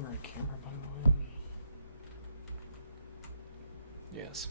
the right camera, by the way? Yes.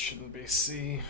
shouldn't be C.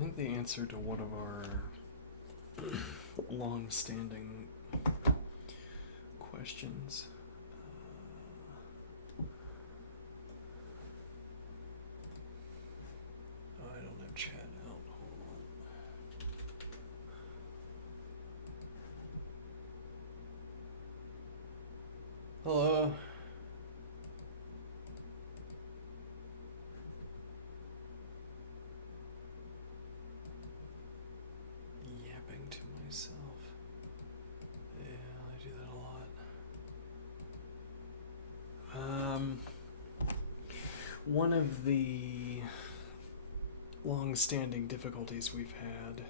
think the answer to one of our long-standing questions. I don't have chat out. Hold on. Hello. Yapping to myself. Yeah, I do that a lot. One of the long-standing difficulties we've had,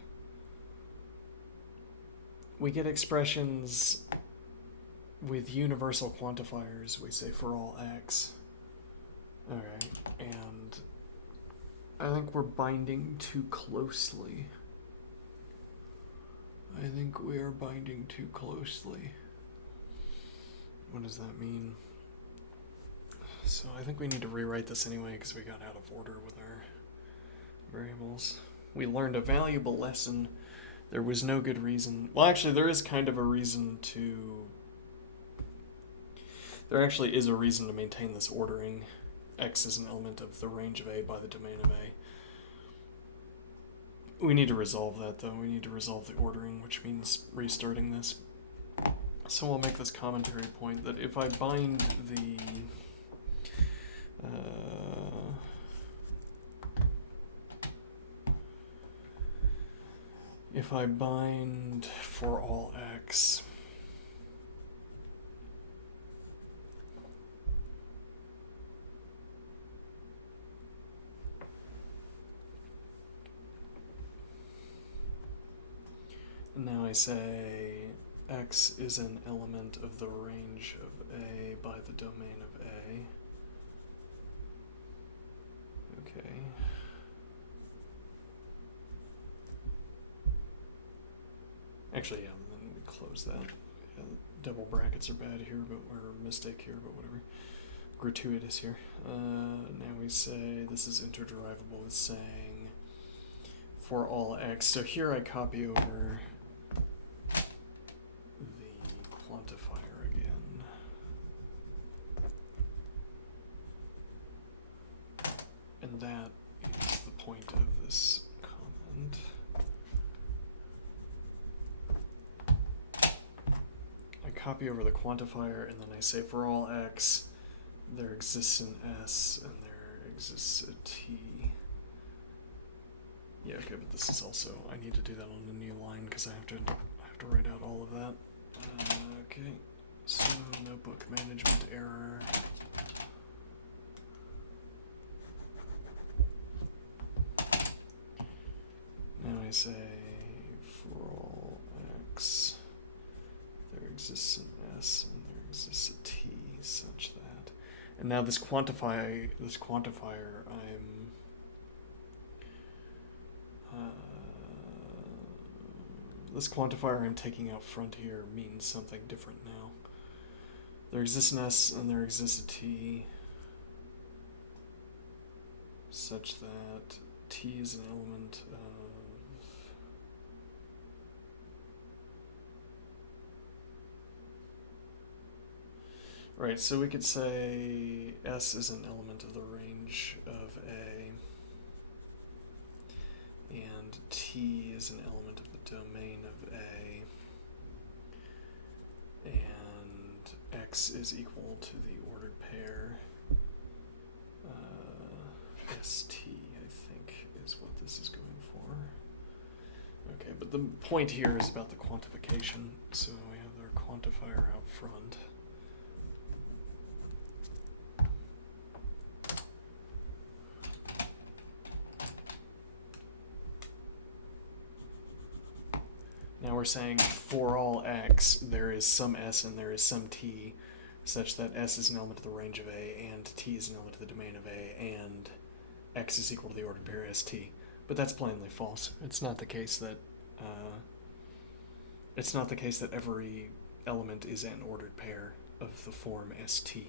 we get expressions with universal quantifiers. We say for all x. Alright, and I think we're binding too closely. I think we are binding too closely. What does that mean? So I think we need to rewrite this anyway because we got out of order with our variables. We learned a valuable lesson. There was no good reason. Well, actually, there is kind of a reason to... There actually is a reason to maintain this ordering. X is an element of the range of A by the domain of A. We need to resolve that, though. We need to resolve the ordering, which means restarting this. So we'll make this commentary point that if I bind the... if I bind for all x, and now I say x is an element of the range of A by the domain of A. Okay. Actually, yeah, then we close that. Yeah, double brackets are bad here, or mistake here, but whatever. Gratuitous here. Now we say this is interderivable with saying for all x. So here I copy over the quantifier again. And that is the point of this comment. I copy over the quantifier and then I say for all x, there exists an S and there exists a T. Yeah, okay, but this is also, I need to do that on a new line because I have to write out all of that. Okay, so notebook management error. Now I say for all x, there exists an S and there exists a T such that. And now this quantifier I'm taking out front here means something different now. There exists an S and there exists a T such that T is an element of right, so we could say S is an element of the range of A, and T is an element of the domain of A, and X is equal to the ordered pair ST, I think, is what this is going for. Okay, but the point here is about the quantification, so we have our quantifier out front. Now we're saying for all x, there is some S and there is some T, such that S is an element of the range of A and T is an element of the domain of A, and X is equal to the ordered pair ST. But that's plainly false. It's not the case that every element is an ordered pair of the form ST.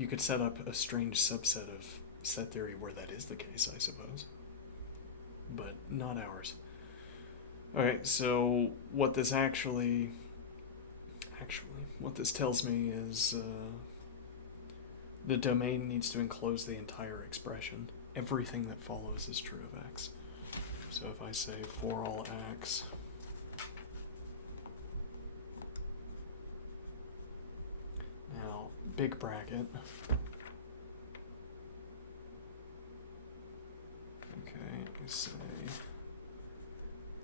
you could set up a strange subset of set theory where that is the case, I suppose. But not ours. Alright, so what this what this tells me is the domain needs to enclose the entire expression. Everything that follows is true of x. So if I say for all x, now big bracket, okay, I say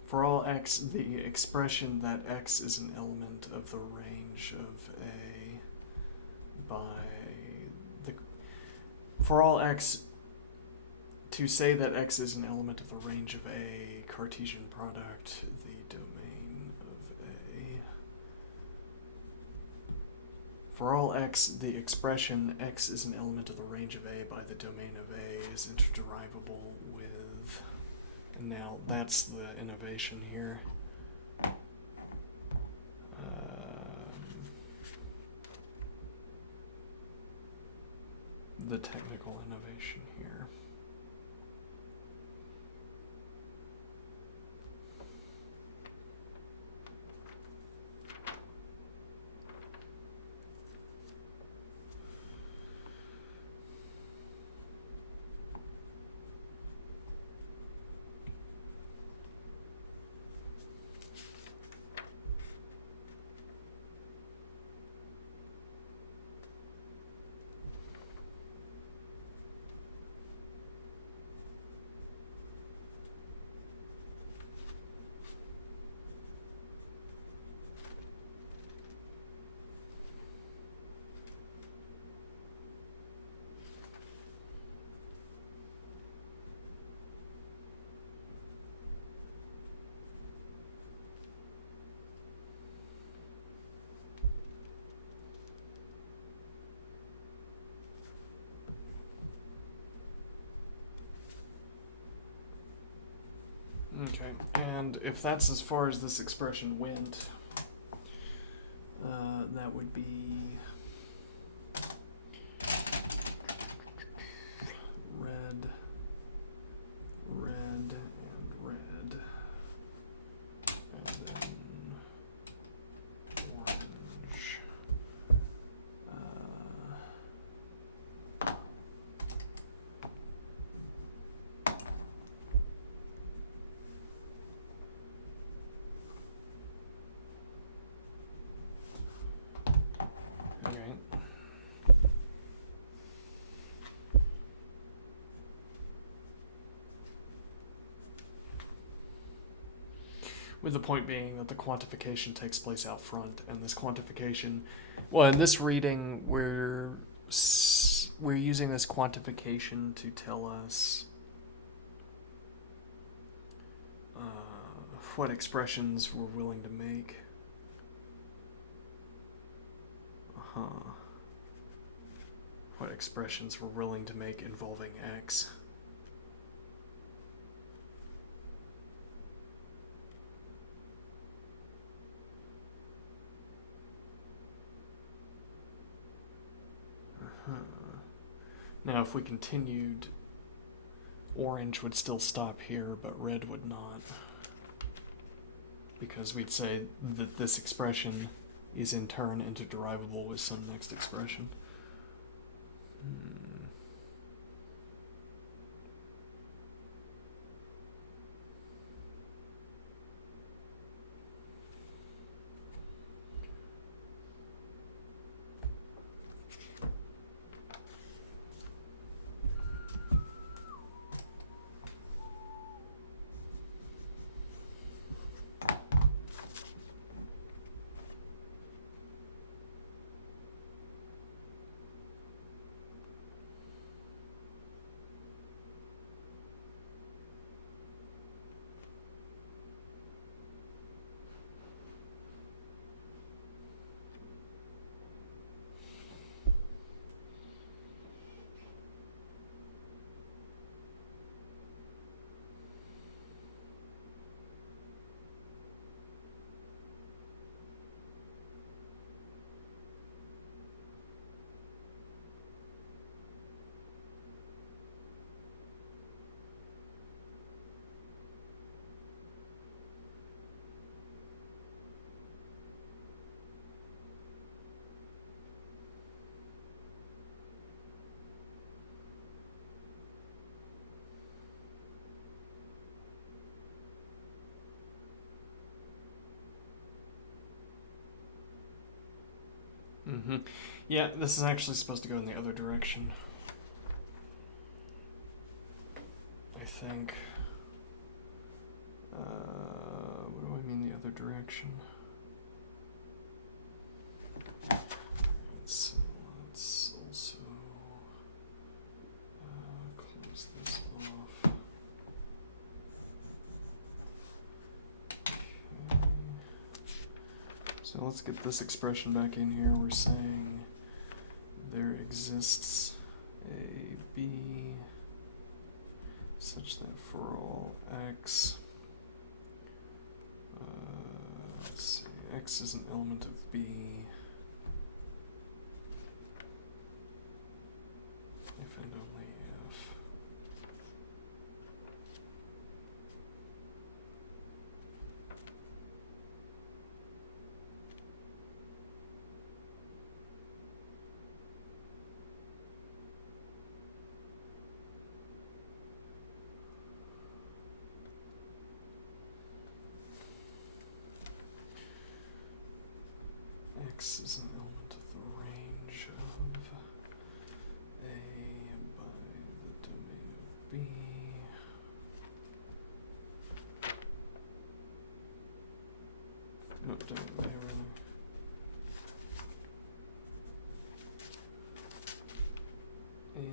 for all x, the expression that x is an element of the range of A by the... For all x, to say that x is an element of the range of A, Cartesian product, the domain of A. For all x, the expression x is an element of the range of A by the domain of A is interderivable with... And now that's the innovation here. The technical innovation here. Okay, and if that's as far as this expression went, that would be red, red, and red, and then orange. Okay. With the point being that the quantification takes place out front, and this quantification, well, in this reading, we're using this quantification to tell us what expressions we're willing to make. What expressions we're willing to make involving x. Now, if we continued, orange would still stop here, but red would not. Because we'd say that this expression is in turn interderivable with some next expression. Mm-hmm. Yeah, this is actually supposed to go in the other direction. I think. What do I mean the other direction? So let's also close this off. Okay. So let's get this expression back in here. We're saying there exists a B such that for all x, let's see, x is an element of B if and only if x is an element of the range of A by the domain of B. No, domain of A rather. And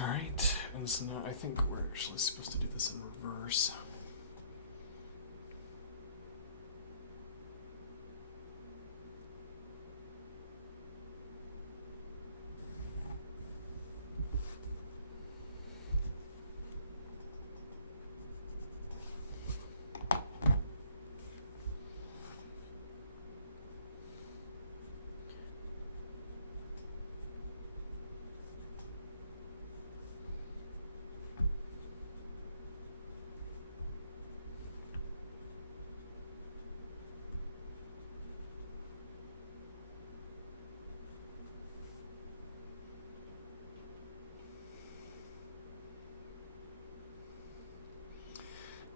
alright, and so now I think we're actually supposed to do this in reverse.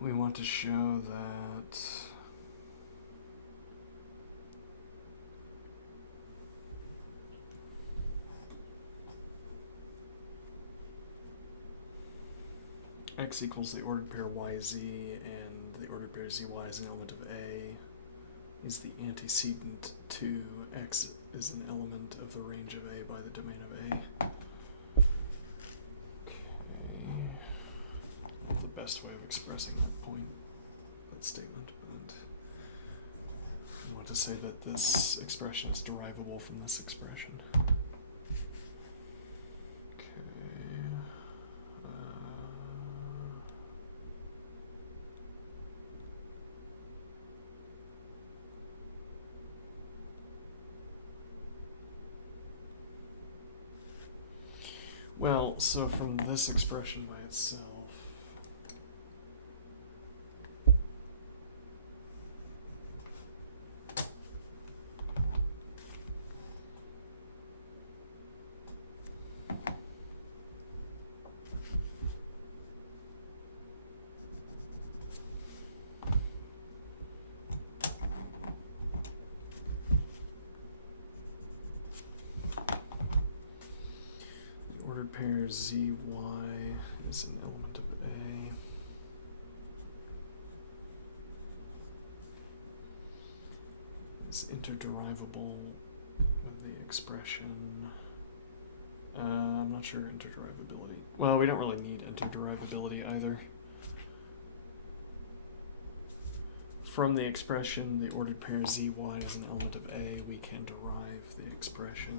We want to show that x equals the ordered pair yz, and the ordered pair zy is an element of A, is the antecedent to x is an element of the range of A by the domain of A. Okay. Not the best way of expressing that point, that statement, but I want to say that this expression is derivable from this expression. Well, so from this expression by itself, the ordered pair zy is an element of A. Is interderivable with the expression. I'm not sure interderivability. Well, we don't really need interderivability either. From the expression, the ordered pair zy is an element of A, we can derive the expression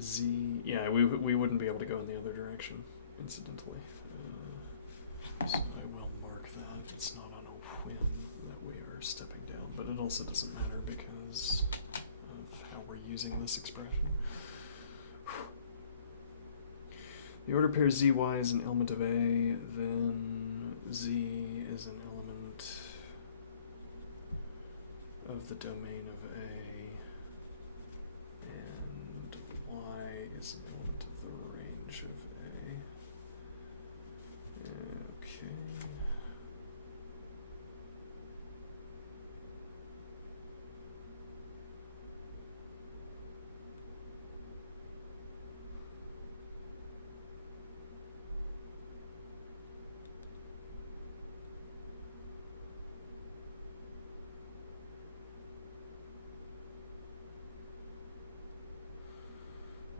z. Yeah, we wouldn't be able to go in the other direction, incidentally. So I will mark that. It's not on a whim that we are we're stepping down, but it also doesn't matter because of how we're using this expression. The order pair zy is an element of A, then z is an element of the domain of A, and y is an element of the range of A. Okay.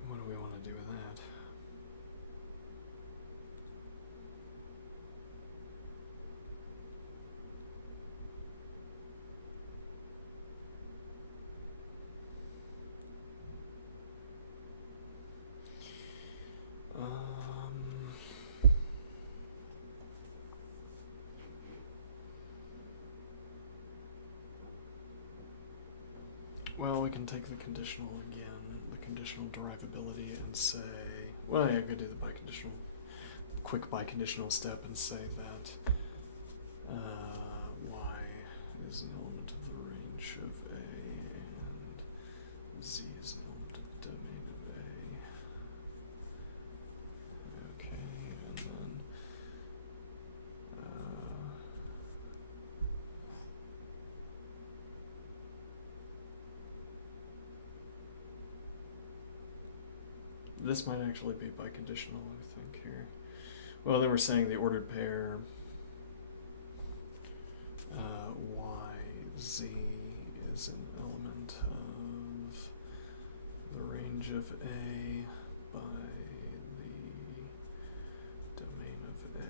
What do we want to do with that? Well, we can take the conditional again, the conditional derivability, and say, well, yeah, I could do the biconditional, quick biconditional step and say that y is an element of the range of A and z is an element of the domain of A. Okay, and then this might actually be biconditional, I think, here. Well, then we're saying the ordered pair yz is an element of the range of A by the domain of A.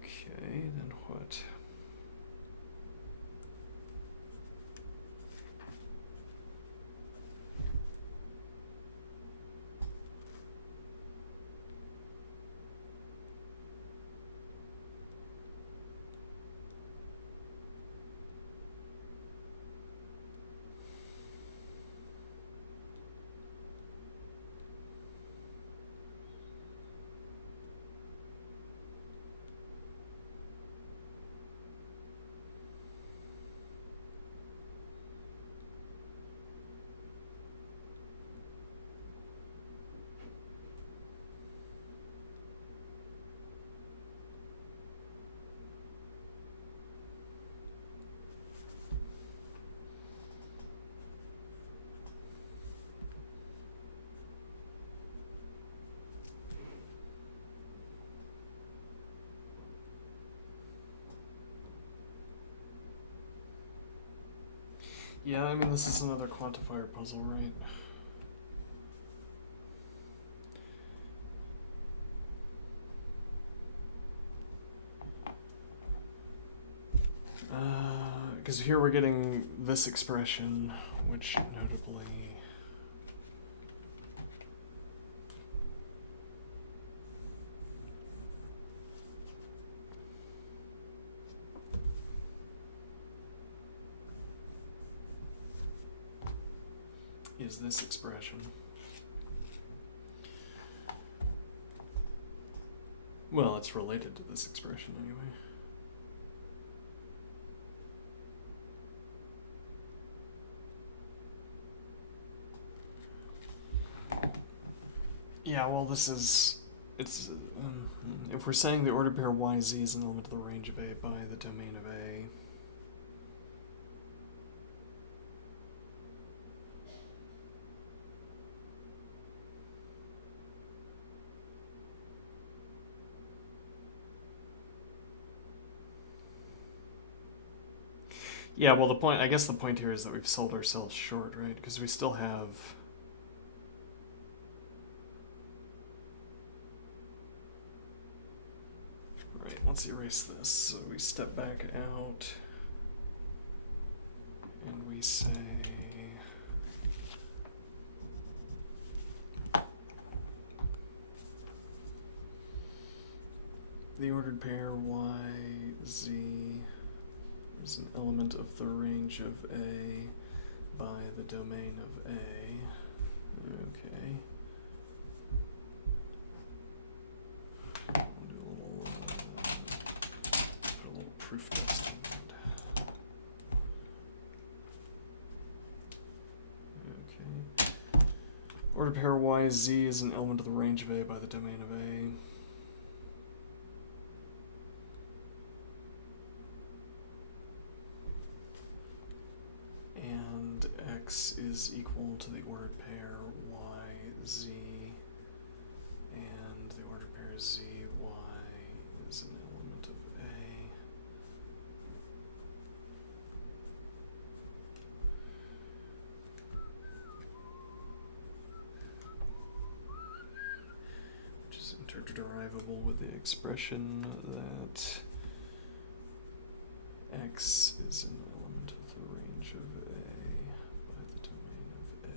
Okay, then what? Yeah, I mean, this is another quantifier puzzle, right? Because here we're getting this expression, which notably is this expression. Well, it's related to this expression anyway. Yeah, well, this is, it's, if we're saying the ordered pair yz is an element of the range of A by the domain of A, yeah, well, the point, I guess the point here is that we've sold ourselves short, right? Because we still have, right, let's erase this. So we step back out and we say, the ordered pair YZ is an element of the range of A by the domain of A. Okay. We'll do a little, put a little proof text on that. Okay. Ordered pair YZ is an element of the range of A by the domain of A. And X is equal to the ordered pair YZ, and the ordered pair ZY is an element of A. Which is interderivable with the expression that X is an element of the range of A by the domain of A,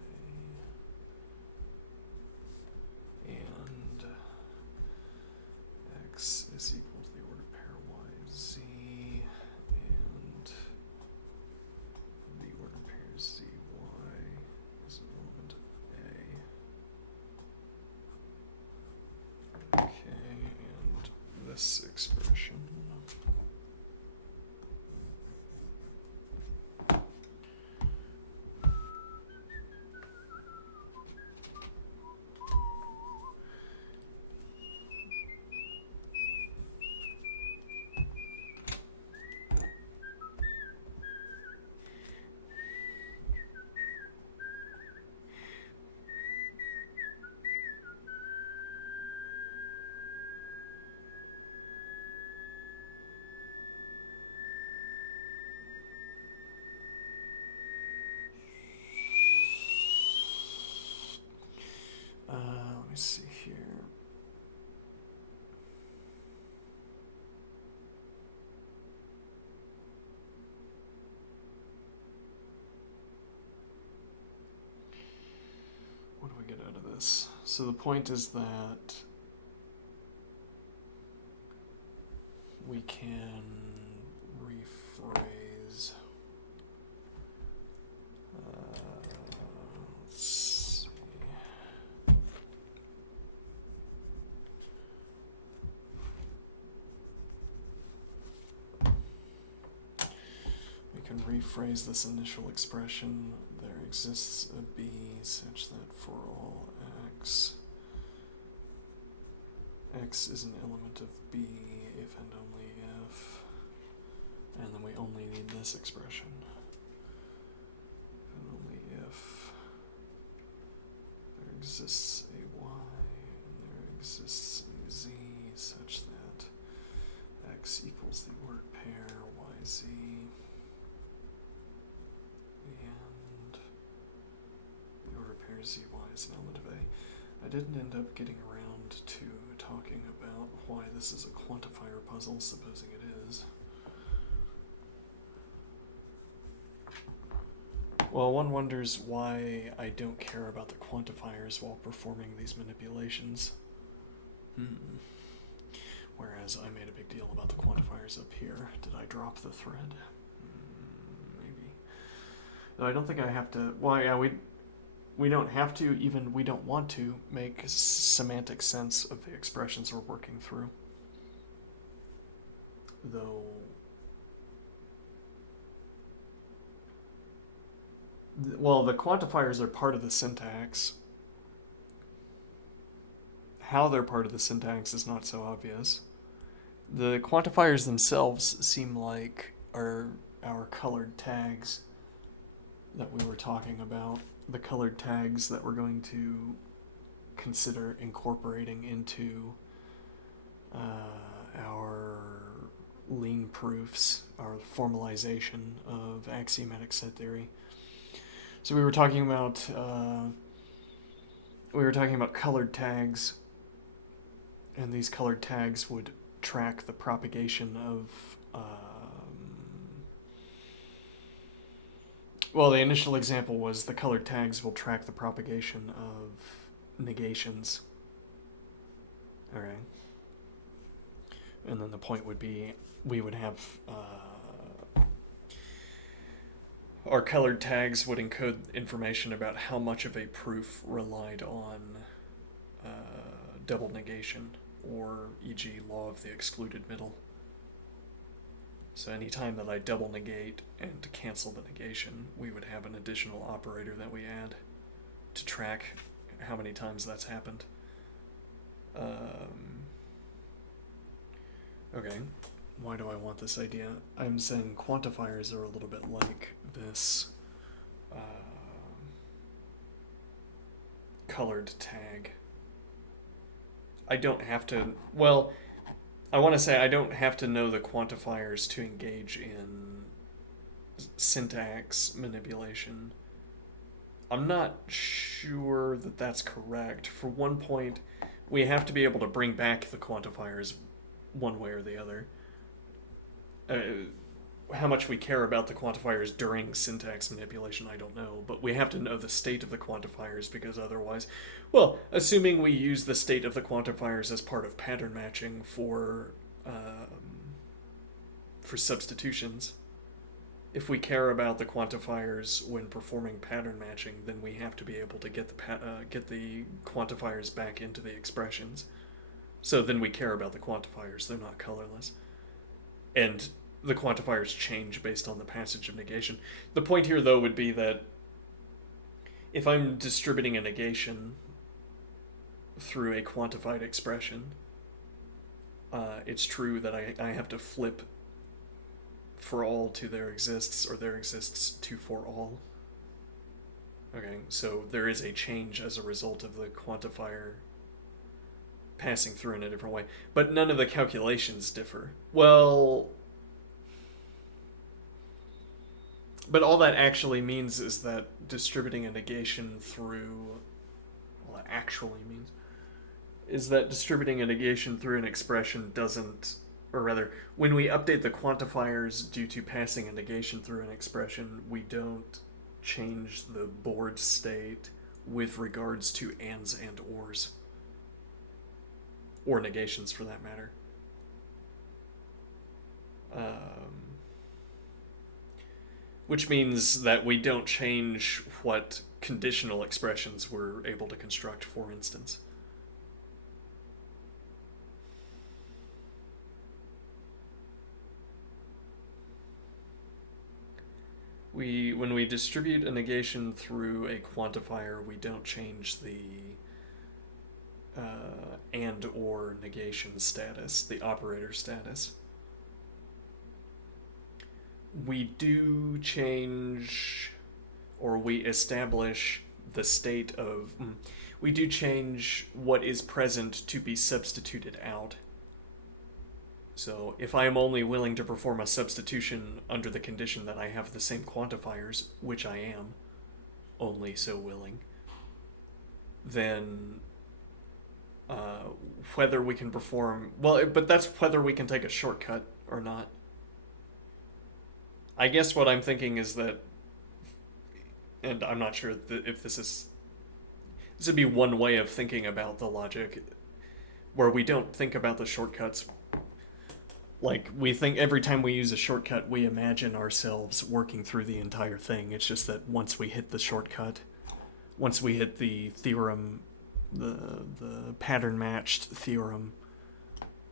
and X is equal to the ordered pair YZ, and the ordered pair ZY is an element of A. Okay, and this expression. Let me see here. What do we get out of this? So the point is that we can rephrase. Let's see. We can rephrase this initial expression. There exists a B such that for all X is an element of B if and only if, and then we only need this expression. And only if there exists a Y and there exists a Z such that X equals the ordered pair YZ, and the ordered pair ZY is an element of A. I didn't end up getting around to talking about why this is a quantifier puzzle, supposing it is. Well, one wonders why I don't care about the quantifiers while performing these manipulations. Whereas I made a big deal about the quantifiers up here. Did I drop the thread? Maybe. No, I don't think I have to. Well, yeah, we don't have to, even we don't want to, make semantic sense of the expressions we're working through. Though, well, the quantifiers are part of the syntax. How they're part of the syntax is not so obvious. The quantifiers themselves seem like our colored tags that we were talking about. The colored tags that we're going to consider incorporating into our lean proofs, our formalization of axiomatic set theory. So we were talking about colored tags, and these colored tags would track the propagation of well, the initial example was the colored tags will track the propagation of negations. Alright. And then the point would be we would have our colored tags would encode information about how much of a proof relied on double negation, or e.g. law of the excluded middle. So anytime that I double negate and cancel the negation, we would have an additional operator that we add to track how many times that's happened. Okay, why do I want this idea? I'm saying quantifiers are a little bit like this colored tag. I don't have to, well, I want to say I don't have to know the quantifiers to engage in syntax manipulation. I'm not sure that that's correct. For one point, we have to be able to bring back the quantifiers one way or the other. How much we care about the quantifiers during syntax manipulation, I don't know, but we have to know the state of the quantifiers, because otherwise, well, assuming we use the state of the quantifiers as part of pattern matching for substitutions, if we care about the quantifiers when performing pattern matching, then we have to be able to get the quantifiers back into the expressions. So then we care about the quantifiers; they're not colorless, and the quantifiers change based on the passage of negation. The point here, though, would be that if I'm distributing a negation through a quantified expression, it's true that I have to flip for all to there exists, or there exists to for all. Okay, so there is a change as a result of the quantifier passing through in a different way. But none of the calculations differ. Well, but all that actually means is that distributing a negation through... Well, it actually means... is that distributing a negation through an expression doesn't... Or rather, when we update the quantifiers due to passing a negation through an expression, we don't change the board state with regards to ands and ors. Or negations, for that matter. Which means that we don't change what conditional expressions we're able to construct, for instance. When we distribute a negation through a quantifier, we don't change the and or negation status, the operator status. We do change, or we establish the state of... We do change what is present to be substituted out. So if I am only willing to perform a substitution under the condition that I have the same quantifiers, which I am only so willing, then whether we can perform... Well, but that's whether we can take a shortcut or not. I guess what I'm thinking is that, and I'm not sure if this would be one way of thinking about the logic, where we don't think about the shortcuts. Like, we think every time we use a shortcut, we imagine ourselves working through the entire thing. It's just that once we hit the shortcut, once we hit the theorem, the pattern matched theorem,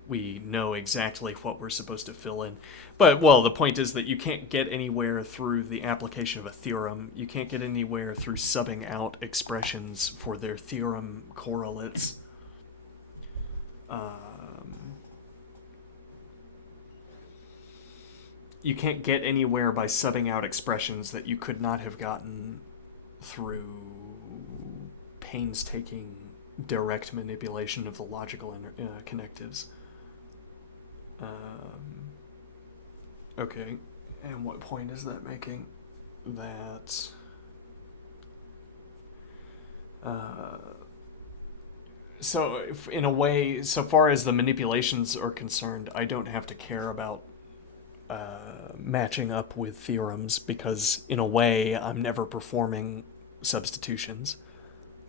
we know exactly what we're supposed to fill in. But, well, the point is that you can't get anywhere through the application of a theorem. You can't get anywhere through subbing out expressions for their theorem correlates. You can't get anywhere by subbing out expressions that you could not have gotten through painstaking direct manipulation of the logical connectives. Okay, and what point is that making? That so if, in a way, so far as the manipulations are concerned, I don't have to care about matching up with theorems, because in a way I'm never performing substitutions.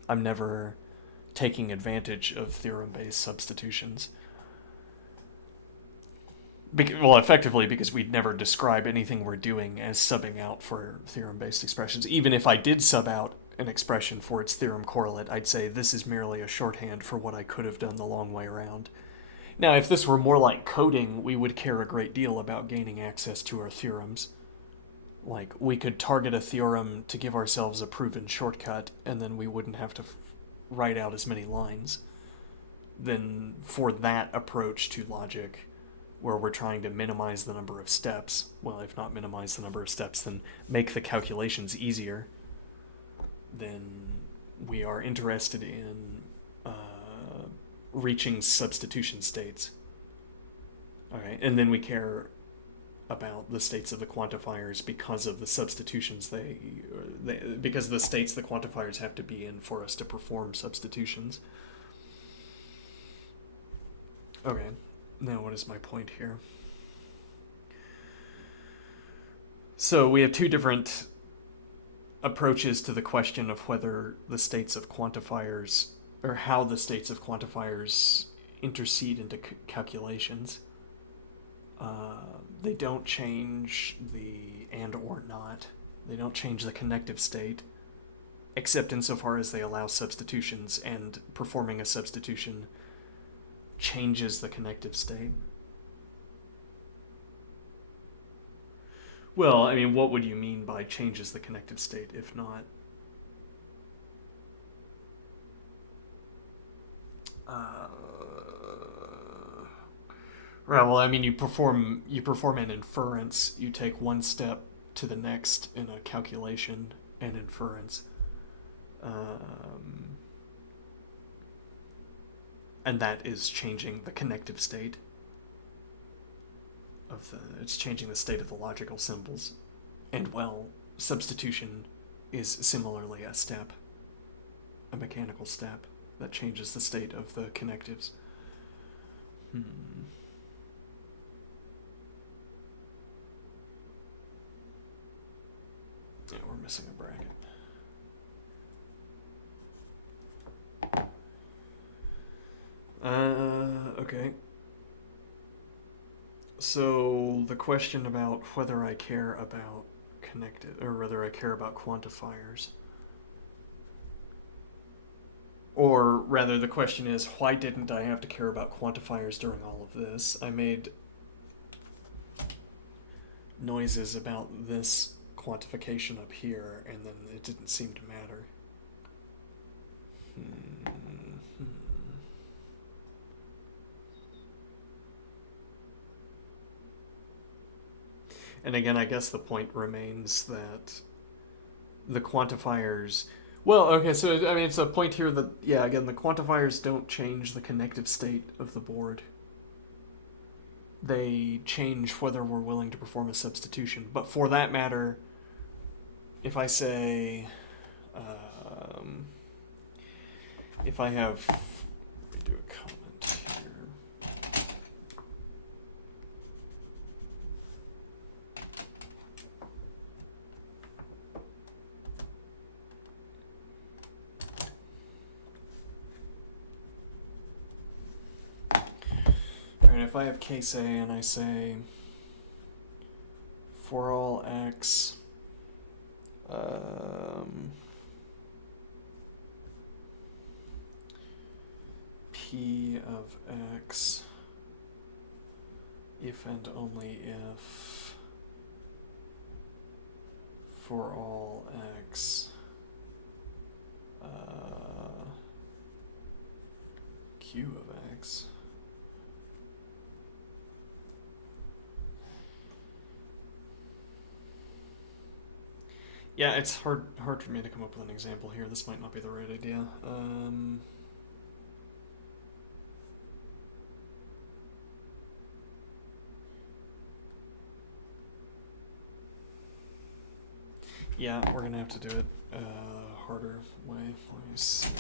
I'm never taking advantage of theorem-based substitutions. Well, effectively because we'd never describe anything we're doing as subbing out for theorem-based expressions. Even if I did sub out an expression for its theorem correlate, I'd say this is merely a shorthand for what I could have done the long way around. Now, if this were more like coding, we would care a great deal about gaining access to our theorems. Like, we could target a theorem to give ourselves a proven shortcut, and then we wouldn't have to write out as many lines. Then, for that approach to logic, where we're trying to minimize the number of steps, well, if not minimize the number of steps, then make the calculations easier, then we are interested in reaching substitution states. Alright, and then we care about the states of the quantifiers because of the substitutions because the states the quantifiers have to be in for us to perform substitutions. Okay, now what is my point here? So we have two different approaches to the question of whether the states of quantifiers, or how the states of quantifiers intercede into calculations. They don't change the and or not. They don't change the connective state, except insofar as they allow substitutions, and performing a substitution changes the connective state. Well, I mean, what would you mean by changes the connective state, if not? Right. Well, I mean, you perform an inference. You take one step to the next in a calculation and inference, and that is changing the connective state of the. It's changing the state of the logical symbols, and well, substitution is similarly a step, a mechanical step that changes the state of the connectives. Yeah, we're missing a bracket. Okay. So the question about whether I care about connected, or whether I care about quantifiers. Or rather, the question is, why didn't I have to care about quantifiers during all of this? I made noises about this quantification up here, and then it didn't seem to matter. And again, I guess the point remains that the quantifiers. Well, okay, so I mean, it's a point here that, yeah, again, the quantifiers don't change the connective state of the board. They change whether we're willing to perform a substitution. But for that matter, if I say, if I have, let me do a comment here. Alright, if I have case A and I say, for all x, P of x, if and only if, for all x, Q of x. Yeah, it's hard for me to come up with an example here. This might not be the right idea. Yeah, we're gonna have to do it harder way. Let me see.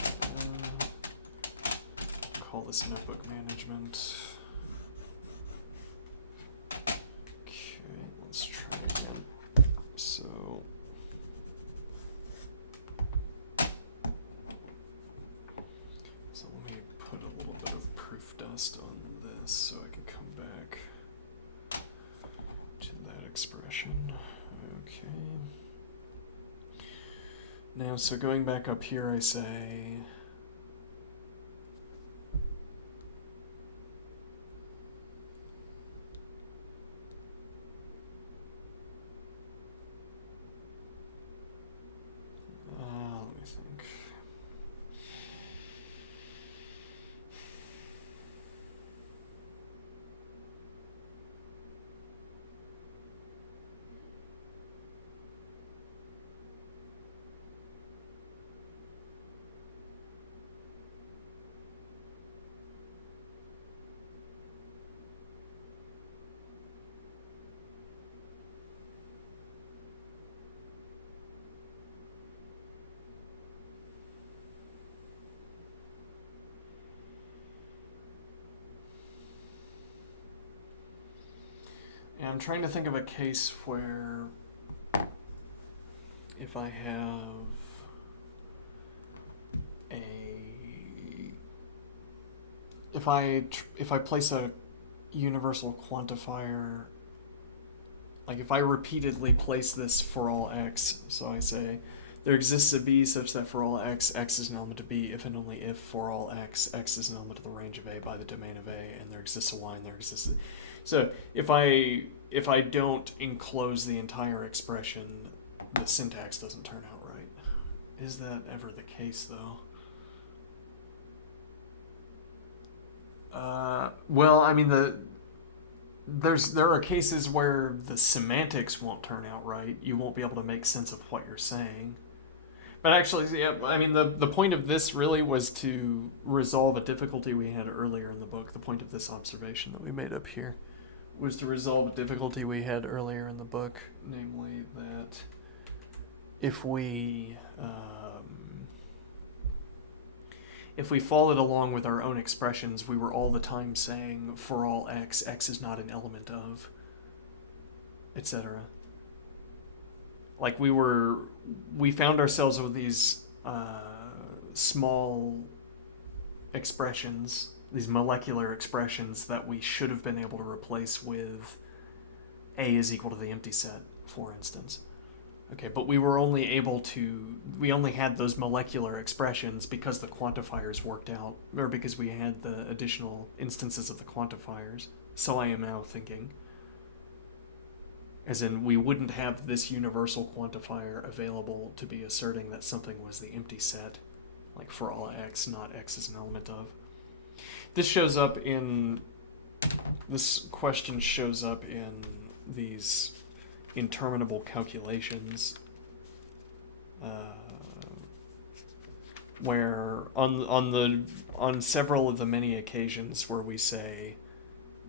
Call this notebook management. Okay, let's try again. So. Let me put a little bit of proof dust on this so I can come back. Now, so going back up here, I say... let me think. And I'm trying to think of a case where if I have a... If I place a universal quantifier, like if I repeatedly place this for all x, so I say there exists a b such that for all x, x is an element of b if and only if for all x, x is an element of the range of a by the domain of a, and there exists a y and there exists a... So if I don't enclose the entire expression, the syntax doesn't turn out right. Is that ever the case, though? Well, I mean, there are cases where the semantics won't turn out right. You won't be able to make sense of what you're saying. But actually, yeah, I mean, the point of this really was to resolve a difficulty we had earlier in the book. The point of this observation that we made up here was to resolve a difficulty we had earlier in the book, namely that if we followed along with our own expressions, we were all the time saying for all x, x is not an element of, etc. Like we found ourselves with these small expressions, these molecular expressions that we should have been able to replace with a is equal to the empty set, for instance. Okay, but we only had those molecular expressions because the quantifiers worked out, or because we had the additional instances of the quantifiers. So I am now thinking. As in, we wouldn't have this universal quantifier available to be asserting that something was the empty set, like for all x, not x is an element of. This question shows up in these interminable calculations, where on several of the many occasions where we say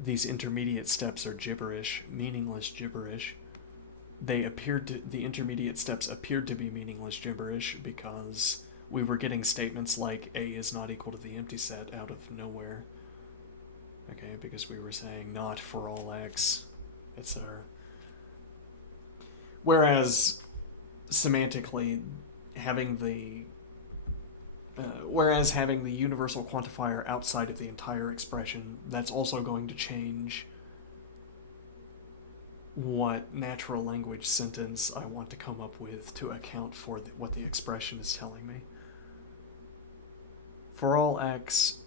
these intermediate steps are gibberish, meaningless gibberish, the intermediate steps appeared to be meaningless gibberish because we were getting statements like a is not equal to the empty set out of nowhere. Okay, because we were saying not for all x, etc. Whereas semantically, having the universal quantifier outside of the entire expression, that's also going to change what natural language sentence I want to come up with to account for what the expression is telling me. For all x,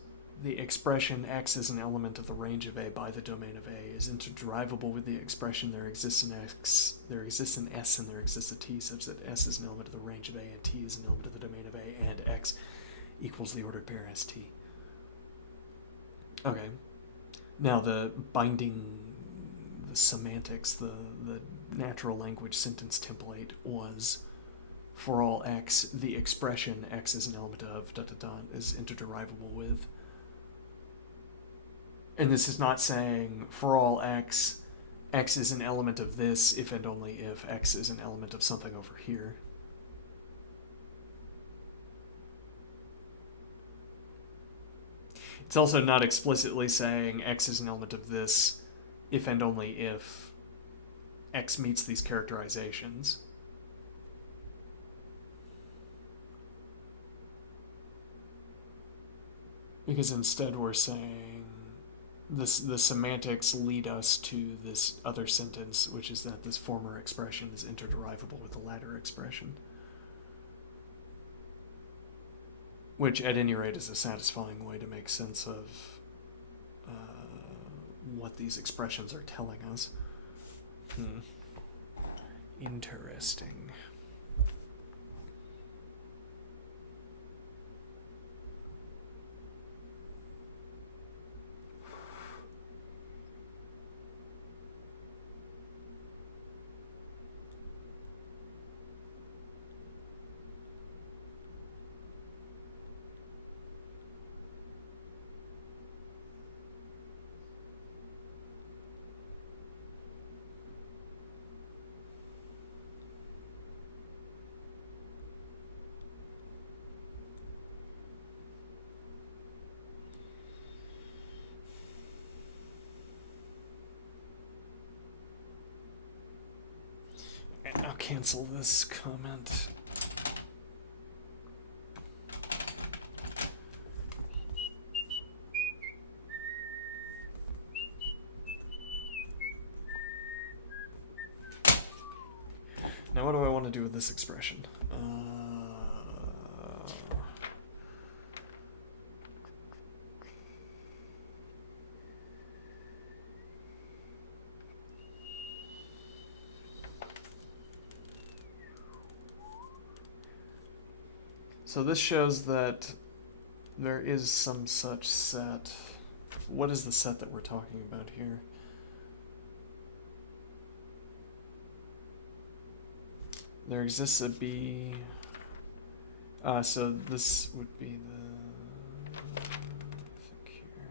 the expression x is an element of the range of a by the domain of a is interderivable with the expression there exists an x, there exists an s, and there exists a t, such that s is an element of the range of a and t is an element of the domain of a, and x equals the ordered pair st. Okay. Now the semantics, the natural language sentence template was for all x, the expression x is an element of is interderivable with. And this is not saying for all x, x is an element of this if and only if x is an element of something over here. It's also not explicitly saying x is an element of this if and only if x meets these characterizations. Because instead we're saying the semantics lead us to this other sentence, which is that this former expression is interderivable with the latter expression. which at any rate is a satisfying way to make sense of what these expressions are telling us. Interesting. I'll cancel this comment. Now what do I want to do with this expression? So this shows that there is some such set. What is the set that we're talking about here? There exists a B. So this would be the. I think here.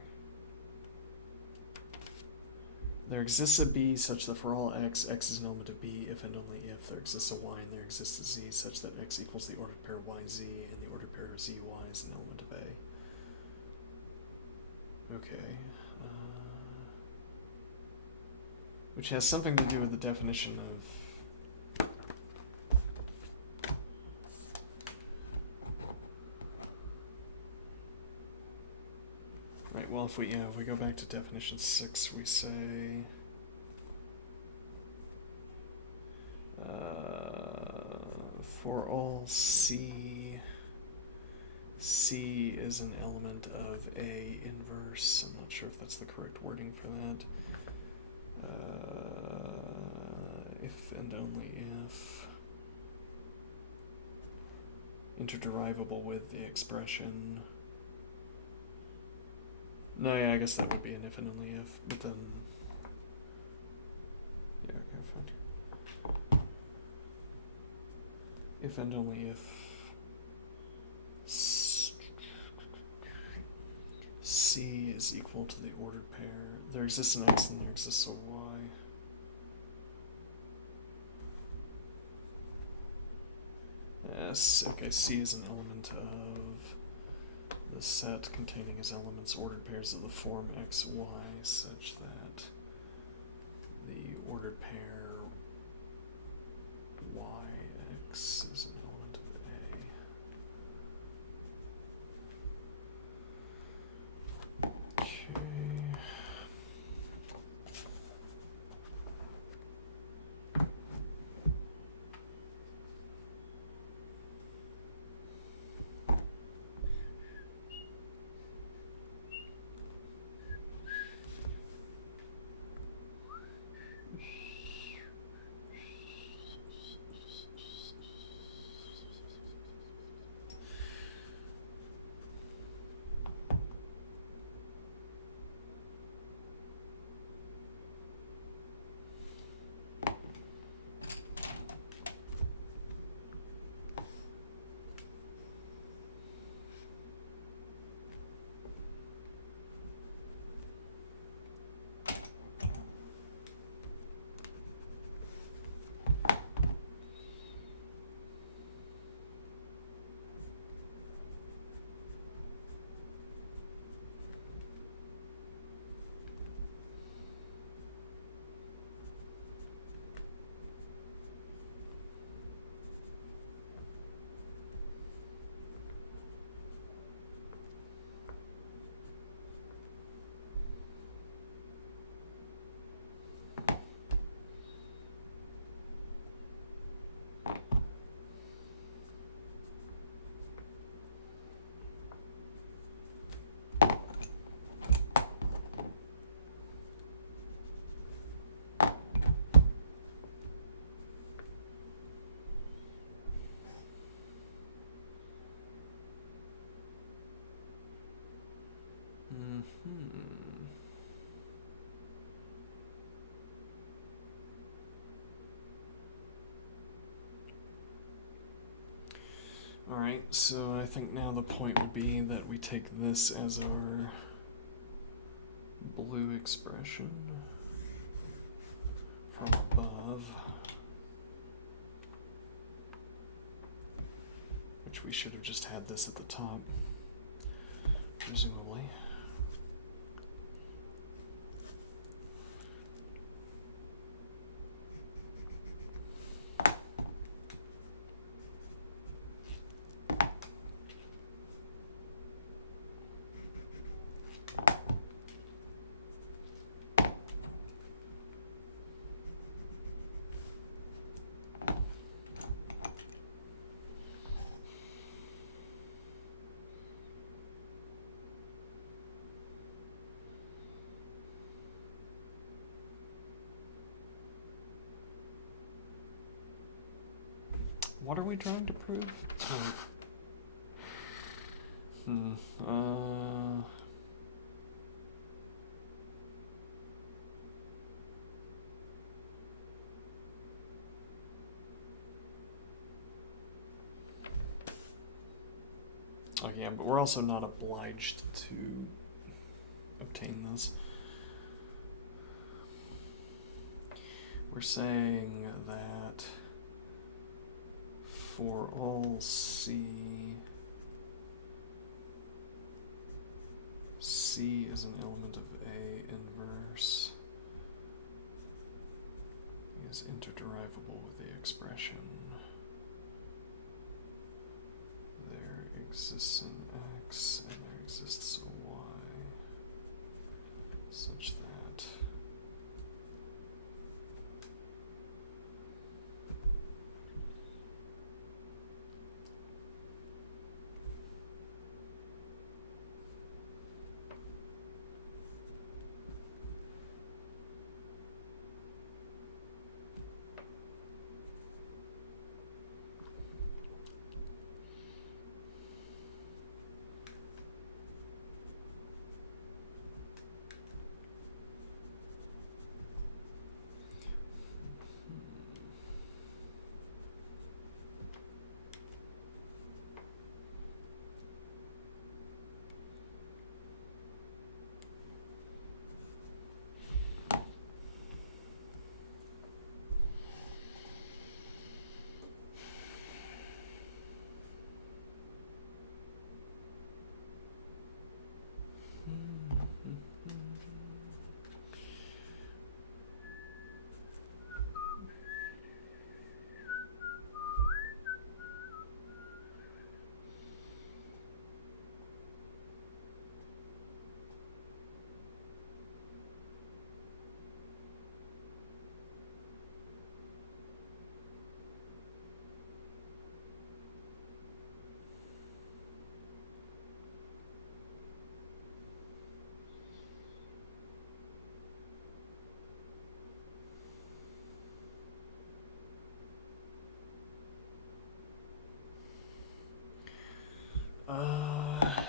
There exists a B such that for all x, x is an element of B if and only if there exists a y and there exists a z such that x equals the ordered pair yz and the ordered pair of zy is an element of A. Okay. Which has something to do with the definition of. Right, well, if we go back to definition 6, we say for all C is an element of A inverse. I'm not sure if that's the correct wording for that. If and only if interderivable with the expression. No, yeah, I guess that would be an if and only if, but then. Yeah, okay, fine. If and only if C is equal to the ordered pair. There exists an X and there exists a Y. Yes, okay, C is an element of the set containing as elements ordered pairs of the form X, Y, such that the ordered pair YX is an element of A. Okay. Alright, so I think now the point would be that we take this as our blue expression from above, which we should have just had this at the top, presumably. What are we trying to prove? Oh. Oh yeah, but we're also not obliged to obtain this. We're saying that for all C, C is an element of A inverse is interderivable with the expression there exists an X and there exists a Y such that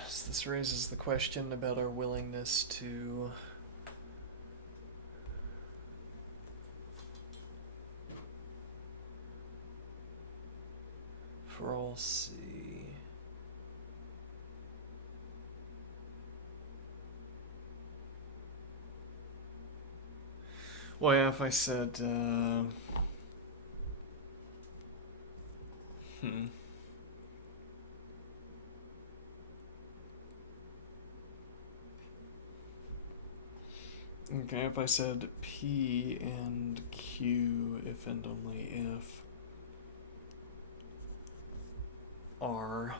so this raises the question about our willingness to for all C. Well, yeah, if I said, Okay, if I said P and Q if and only if R.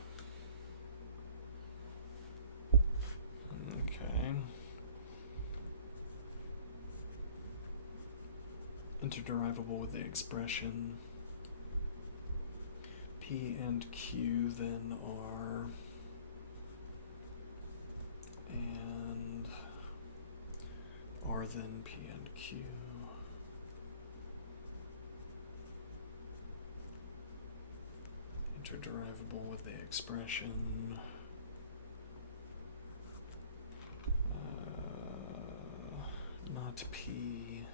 Okay. Interderivable with the expression P and Q then R and R then P and Q. Interderivable with the expression not P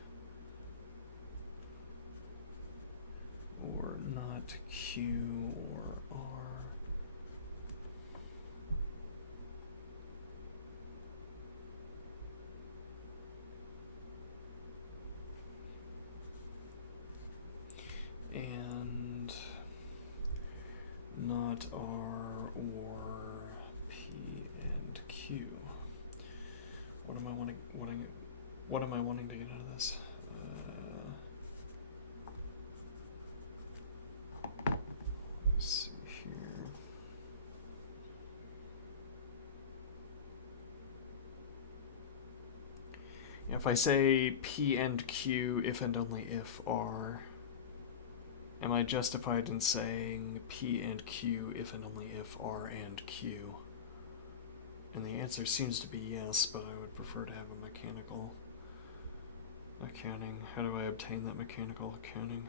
or not Q or R What am I wanting to get out of this? Let's see here. If I say P and Q if and only if R, am I justified in saying P and Q if and only if R and Q? And the answer seems to be yes, but I would prefer to have a mechanical accounting. How do I obtain that mechanical accounting?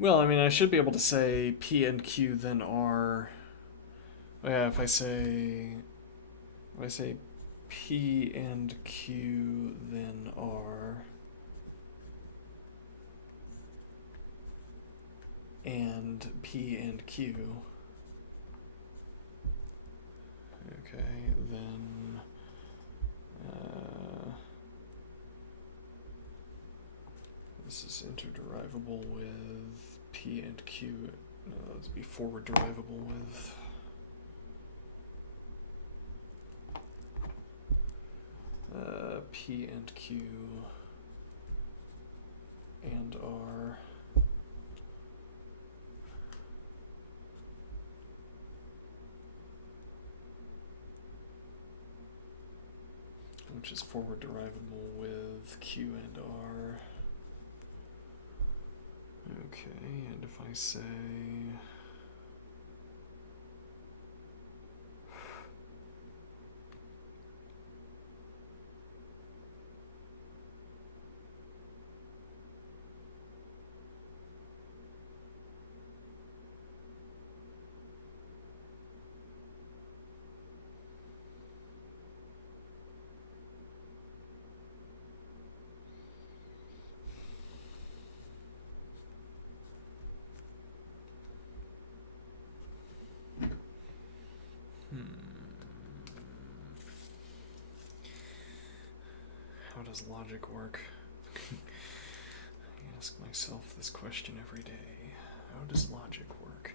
Well, I mean, I should be able to say P and Q then R. Yeah, if I say P and Q then R and P and Q. Okay, then this is interderivable with P and Q. No, let's be forward derivable with P and Q and R. Which is forward derivable with Q and R. Okay, and if I say how does logic work? I ask myself this question every day. How does logic work?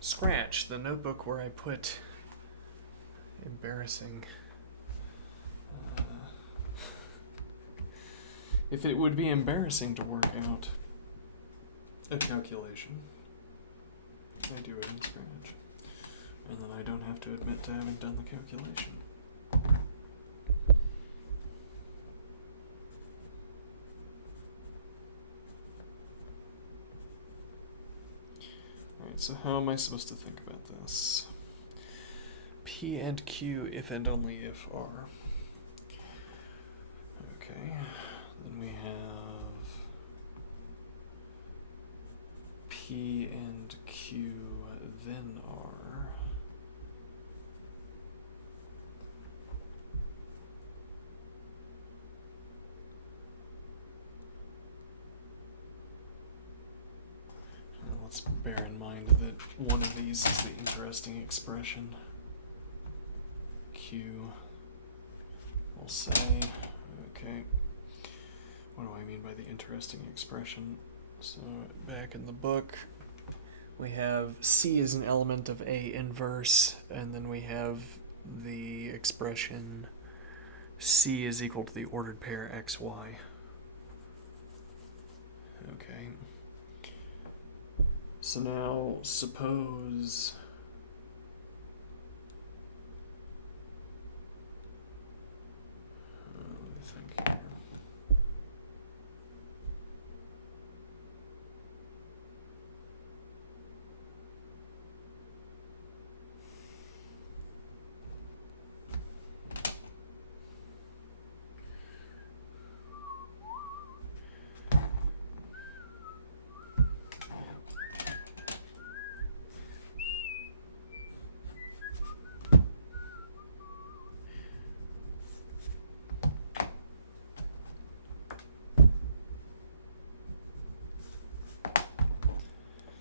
Scratch, the notebook where I put embarrassing. If it would be embarrassing to work out a calculation, I do it in Scratch. And then I don't have to admit to having done the calculation. Alright, so how am I supposed to think about this? P and Q if and only if R. Okay, then we have P and Q then R. Let's bear in mind that one of these is the interesting expression. Q, we'll say, okay, what do I mean by the interesting expression? So back in the book, we have C as an element of A inverse, and then we have the expression C is equal to the ordered pair XY. Okay. So now suppose let me think here.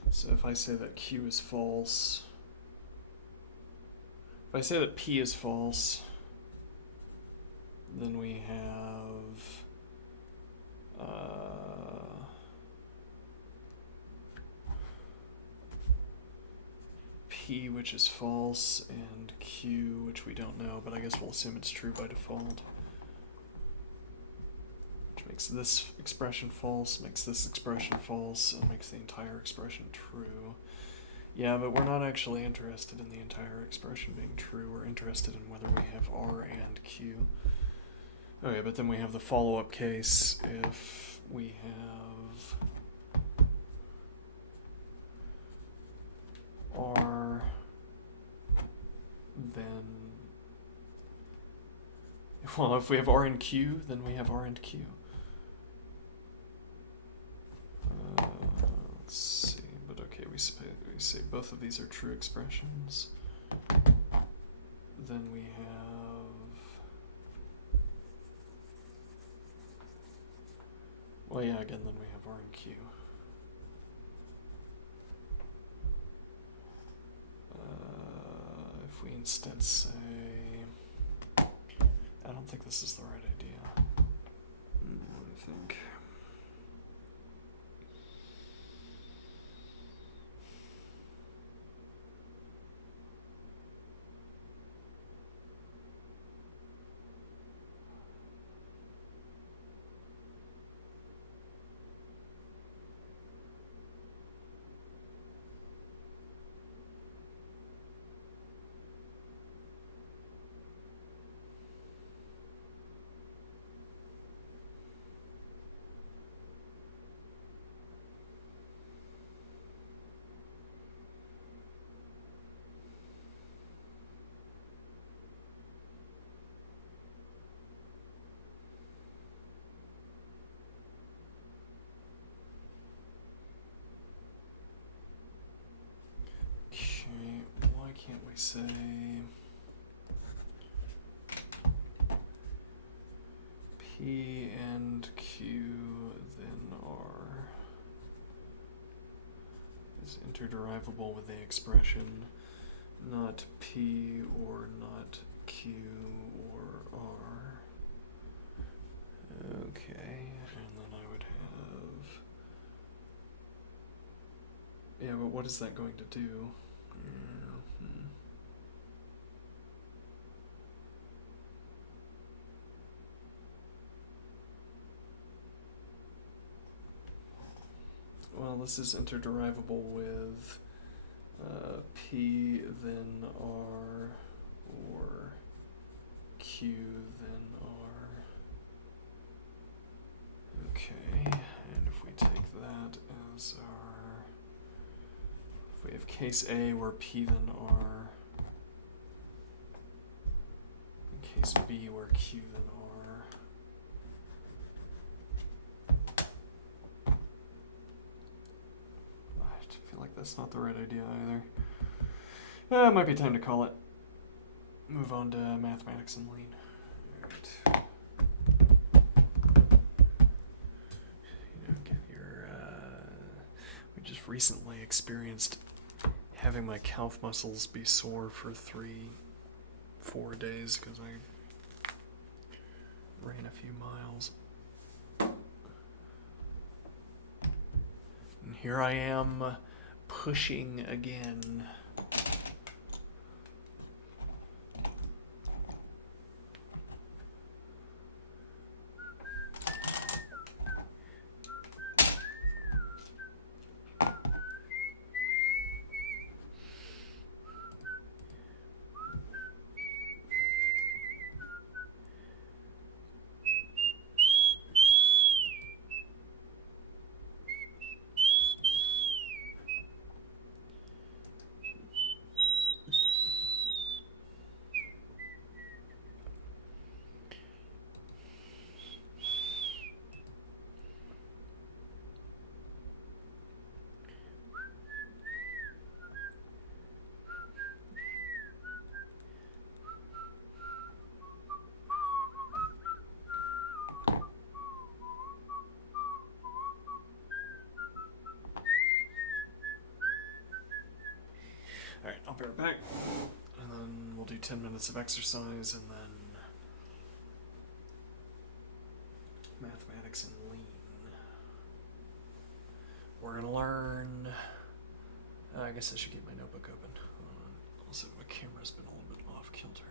So if I say that Q is false, if I say that P is false, then we have P, which is false, and Q, which we don't know, but I guess we'll assume it's true by default. Which makes this expression false, makes this expression false, and makes the entire expression true. Yeah, but we're not actually interested in the entire expression being true. We're interested in whether we have R and Q. Okay, but then we have the follow-up case if we have R, then, well, if we have R and Q, then we have R and Q. Let's see, but okay, we say both of these are true expressions. Then we have, well, yeah, again, then we have R and Q. If we instead say, I don't think this is the right idea. Let me think. Why can't we say P and Q then are is interderivable with the expression not P or not Q or R. Okay, and then I would have, yeah, but what is that going to do? Well, this is interderivable with P then R or Q then R. Okay, and if we take that as our, if we have case A where P then R, and case B where Q then R, like that's not the right idea either. It might be time to call it. Move on to mathematics and lean. Alright. You know, get your we just I've recently experienced having my calf muscles be sore for 4 days because I ran a few miles. And here I am pushing again. Alright, I'll be right back. And then we'll do 10 minutes of exercise and then mathematics and lean. We're gonna learn. I guess I should get my notebook open. Also, my camera's been a little bit off kilter.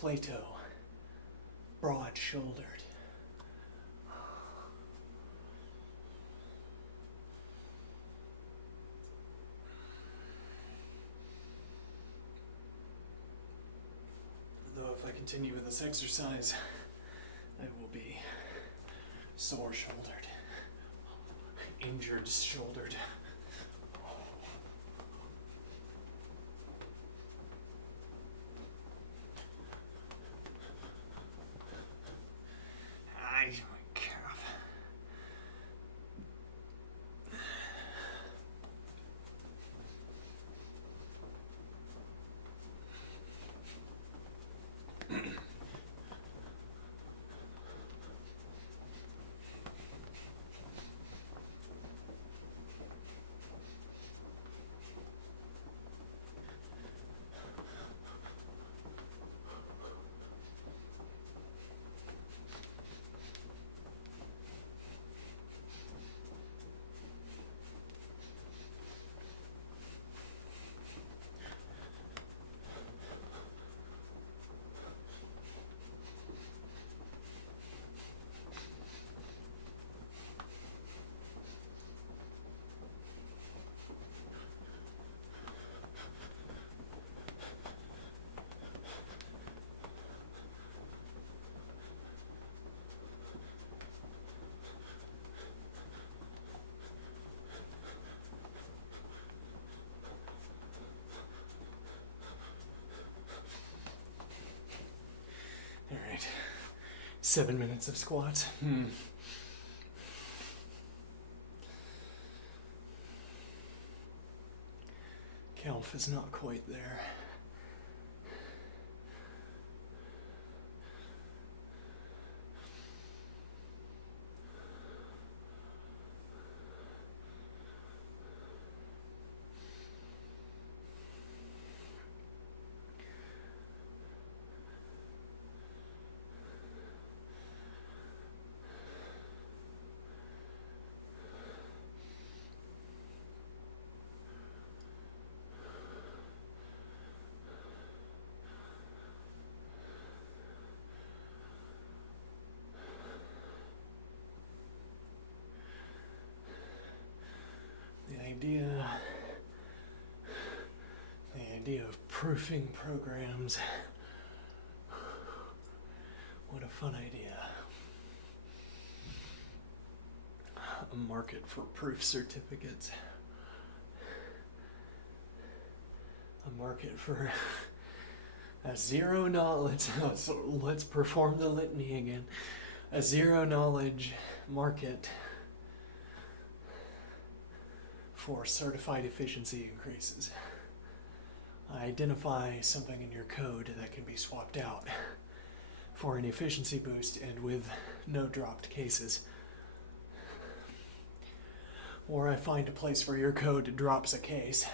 Plato, broad-shouldered. Though if I continue with this exercise, I will be sore-shouldered, injured-shouldered. My calf. All right, 7 minutes of squats. Calf is not quite there. idea of proofing programs. What a fun idea. A market for proof certificates. A market for a zero knowledge. Let's perform the litany again. A zero knowledge market for certified efficiency increases. Identify something in your code that can be swapped out for an efficiency boost and with no dropped cases. Or I find a place where your code drops a case.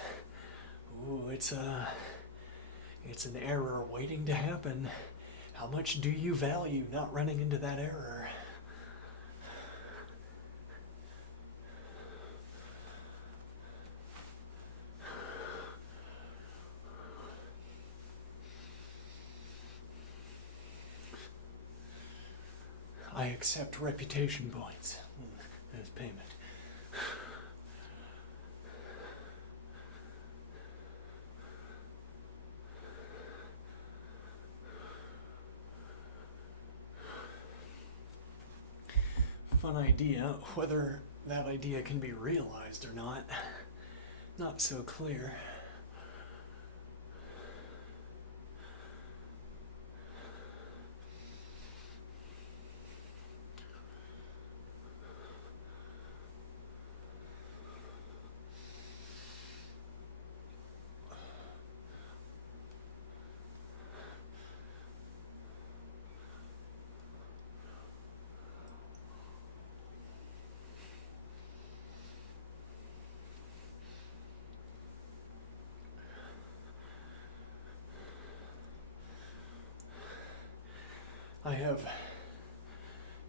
Ooh, it's an error waiting to happen. How much do you value not running into that error? I accept reputation points as payment. Fun idea. Whether that idea can be realized or not so clear.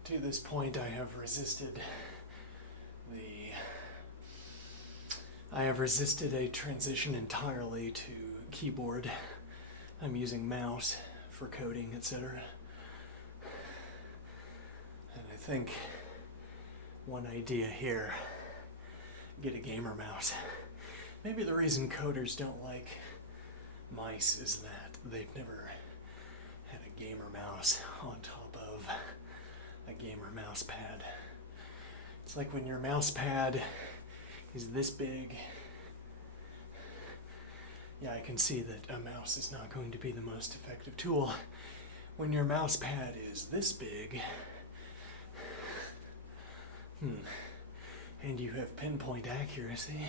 To this point, I have resisted a transition entirely to keyboard. I'm using mouse for coding, etc. And I think one idea here, get a gamer mouse. Maybe the reason coders don't like mice is that they've never had a gamer mouse on top of a gamer mouse pad. It's like when your mouse pad is this big. Yeah, I can see that a mouse is not going to be the most effective tool. When your mouse pad is this big, and you have pinpoint accuracy,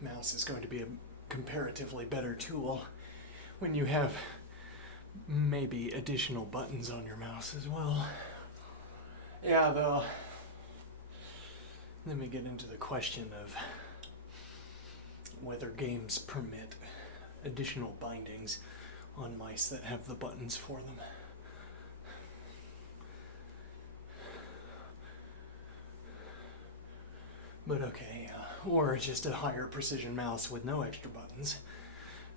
mouse is going to be a comparatively better tool when you have maybe additional buttons on your mouse as well. Yeah, though, let me get into the question of whether games permit additional bindings on mice that have the buttons for them. But okay, or just a higher precision mouse with no extra buttons.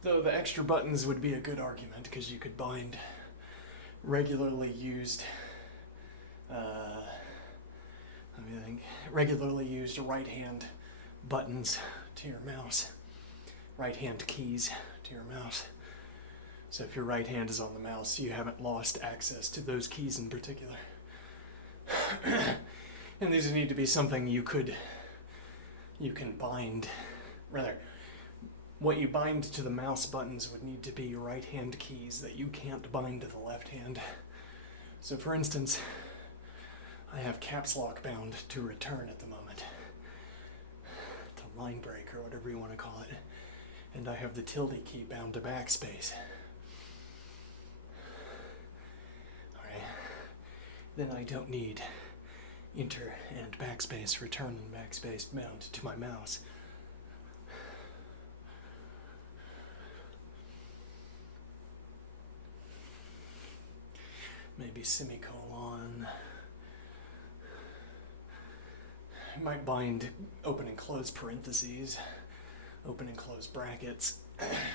Though the extra buttons would be a good argument because you could bind regularly used right-hand buttons to your mouse, right-hand keys to your mouse. So if your right hand is on the mouse, you haven't lost access to those keys in particular. And these would need to be something you can bind, rather, what you bind to the mouse buttons would need to be right-hand keys that you can't bind to the left hand. So for instance, I have caps lock bound to return at the moment, to line break or whatever you want to call it, and I have the tilde key bound to backspace. Alright, then I don't need enter and backspace, return and backspace bound to my mouse. Maybe semicolon. I might bind open and close parentheses, open and close brackets.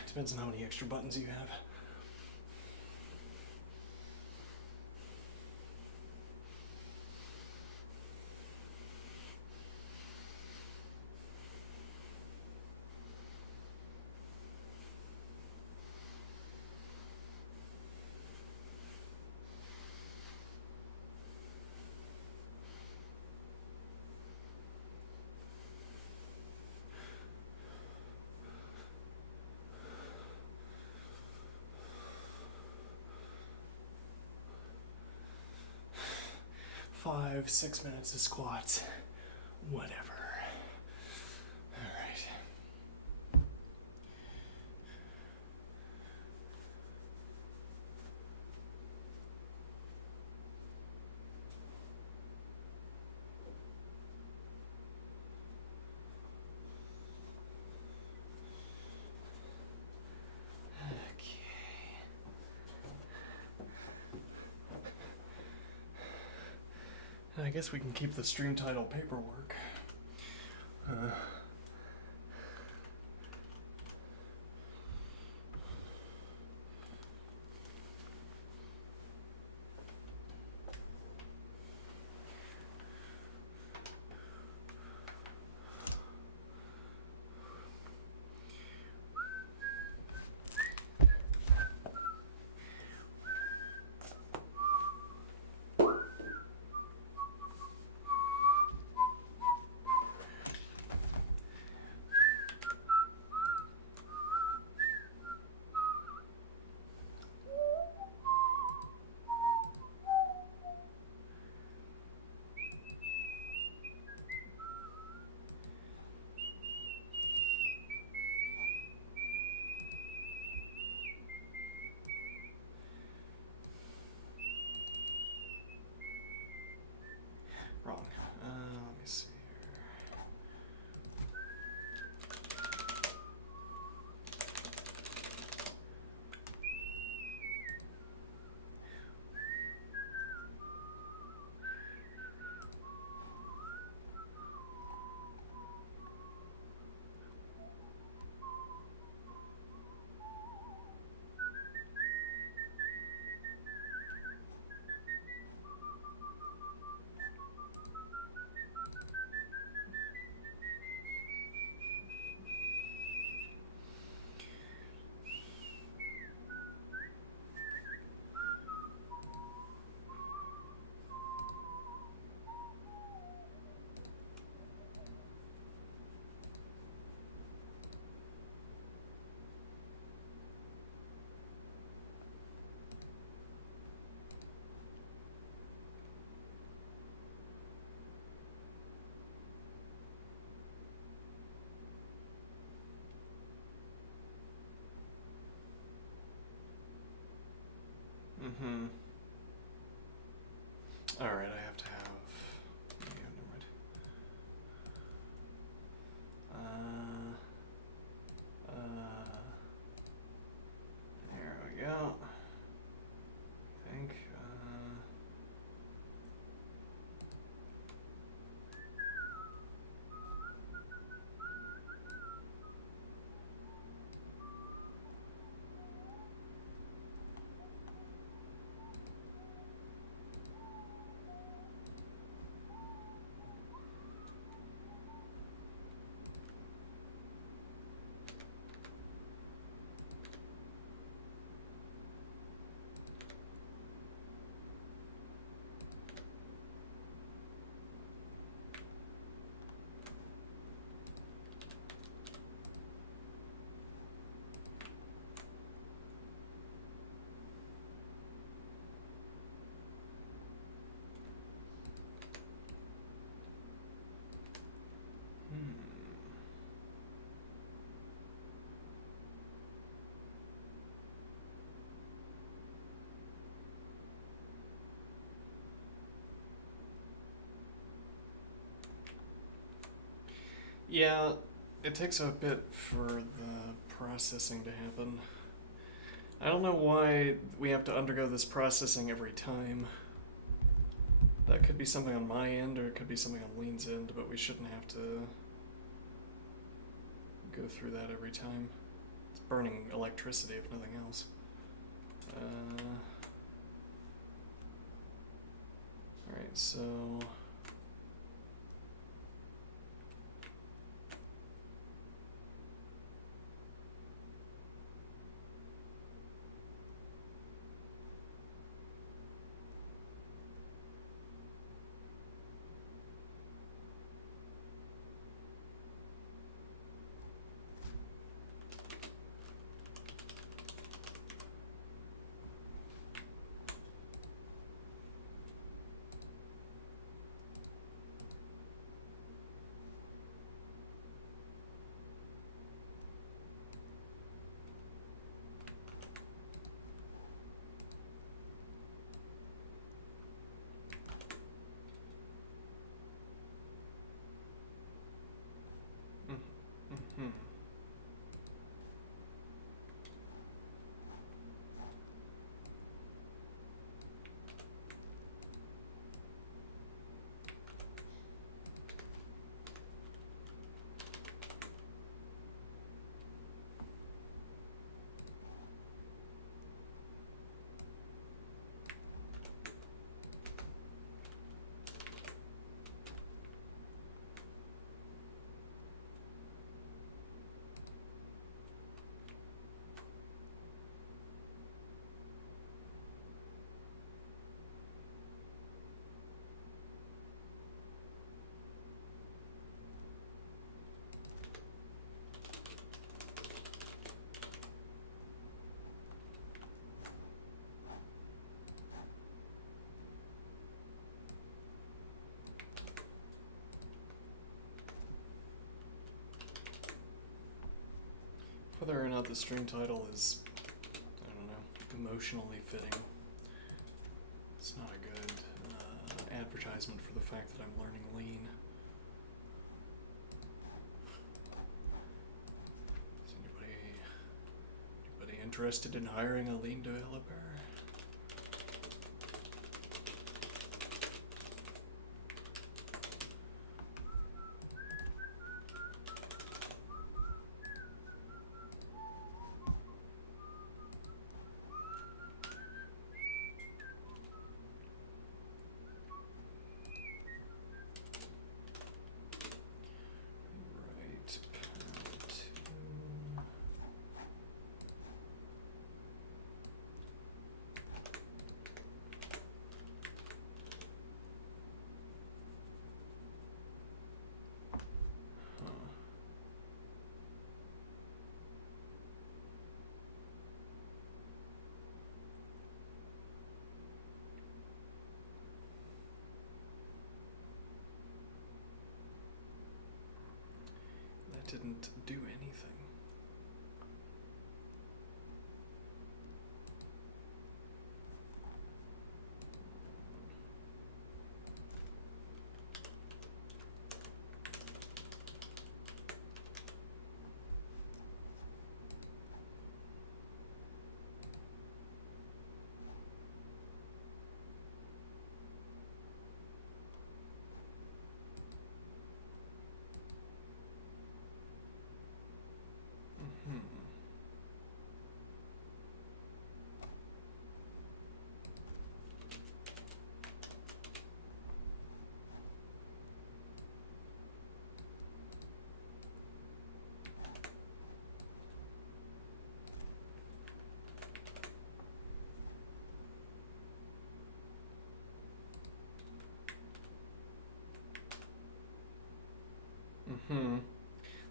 Depends on how many extra buttons you have. 5, 6 minutes of squats. Whatever. Alright. I guess we can keep the stream title paperwork. Wrong. Let me see here. Mm-hmm. Alright, I have to have... Yeah, never mind. There we go. I think, yeah, it takes a bit for the processing to happen. I don't know why we have to undergo this processing every time. That could be something on my end, or it could be something on Lean's end, but we shouldn't have to go through that every time. It's burning electricity, if nothing else. Alright, so... whether or not the stream title is, I don't know, emotionally fitting. It's not a good advertisement for the fact that I'm learning Lean. Is anybody interested in hiring a Lean developer? Didn't do anything.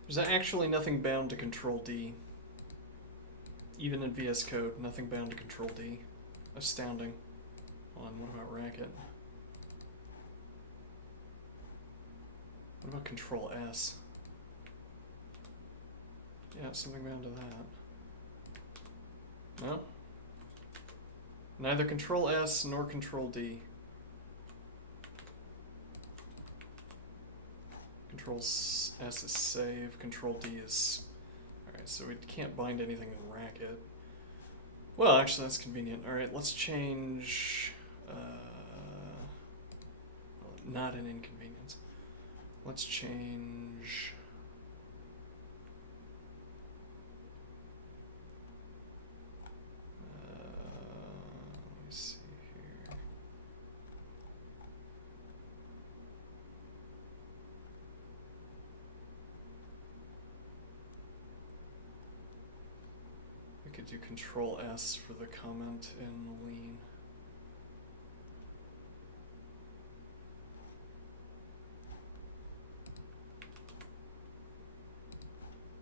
There's actually nothing bound to Control D. Even in VS Code, nothing bound to Control D. Astounding. Hold on, what about Racket? What about Control S? Yeah, something bound to that. No? Neither Control S nor Control D. Control S is save, Control D is... Alright, so we can't bind anything in Racket. Well, actually that's convenient. Alright, let's change... well, not an inconvenience. Let's change... let me see here. We could do Control S for the comment in Lean.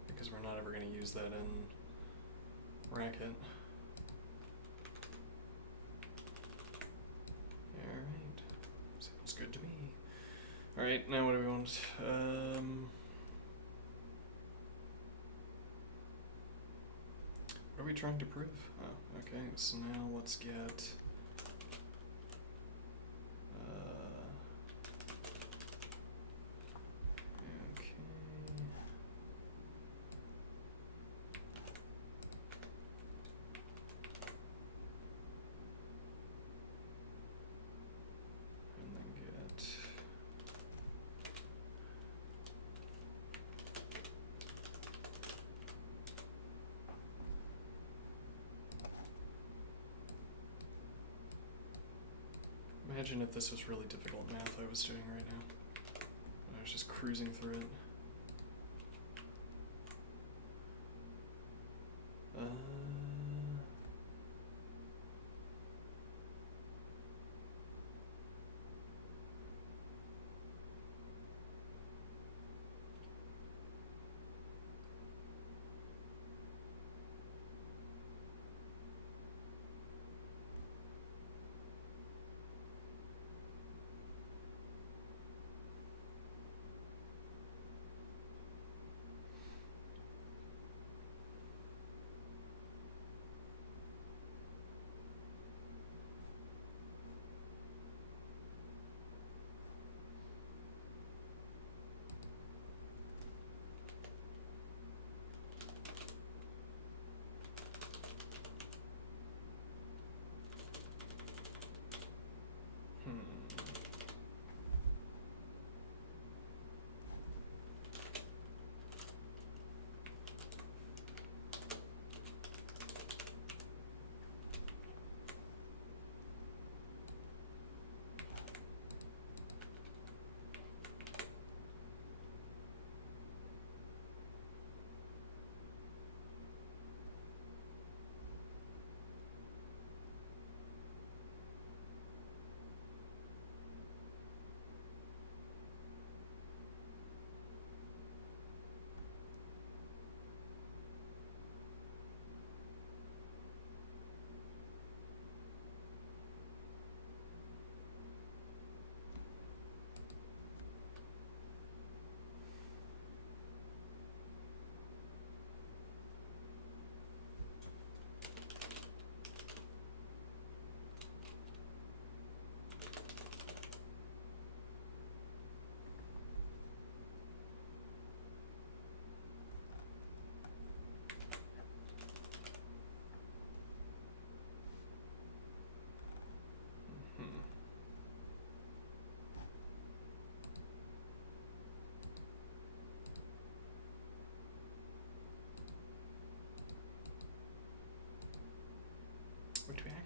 Because we're not ever going to use that in Racket. Alright. Sounds good to me. Alright, now what do we want? What are we trying to prove? Oh, okay, so now let's get... okay. And then get... Imagine if this was really difficult math I was doing right now. I was just cruising through it.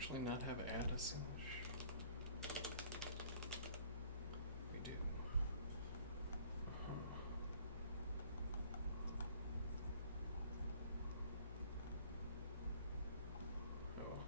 actually not have add a slash? We do. Uh-huh. Oh well.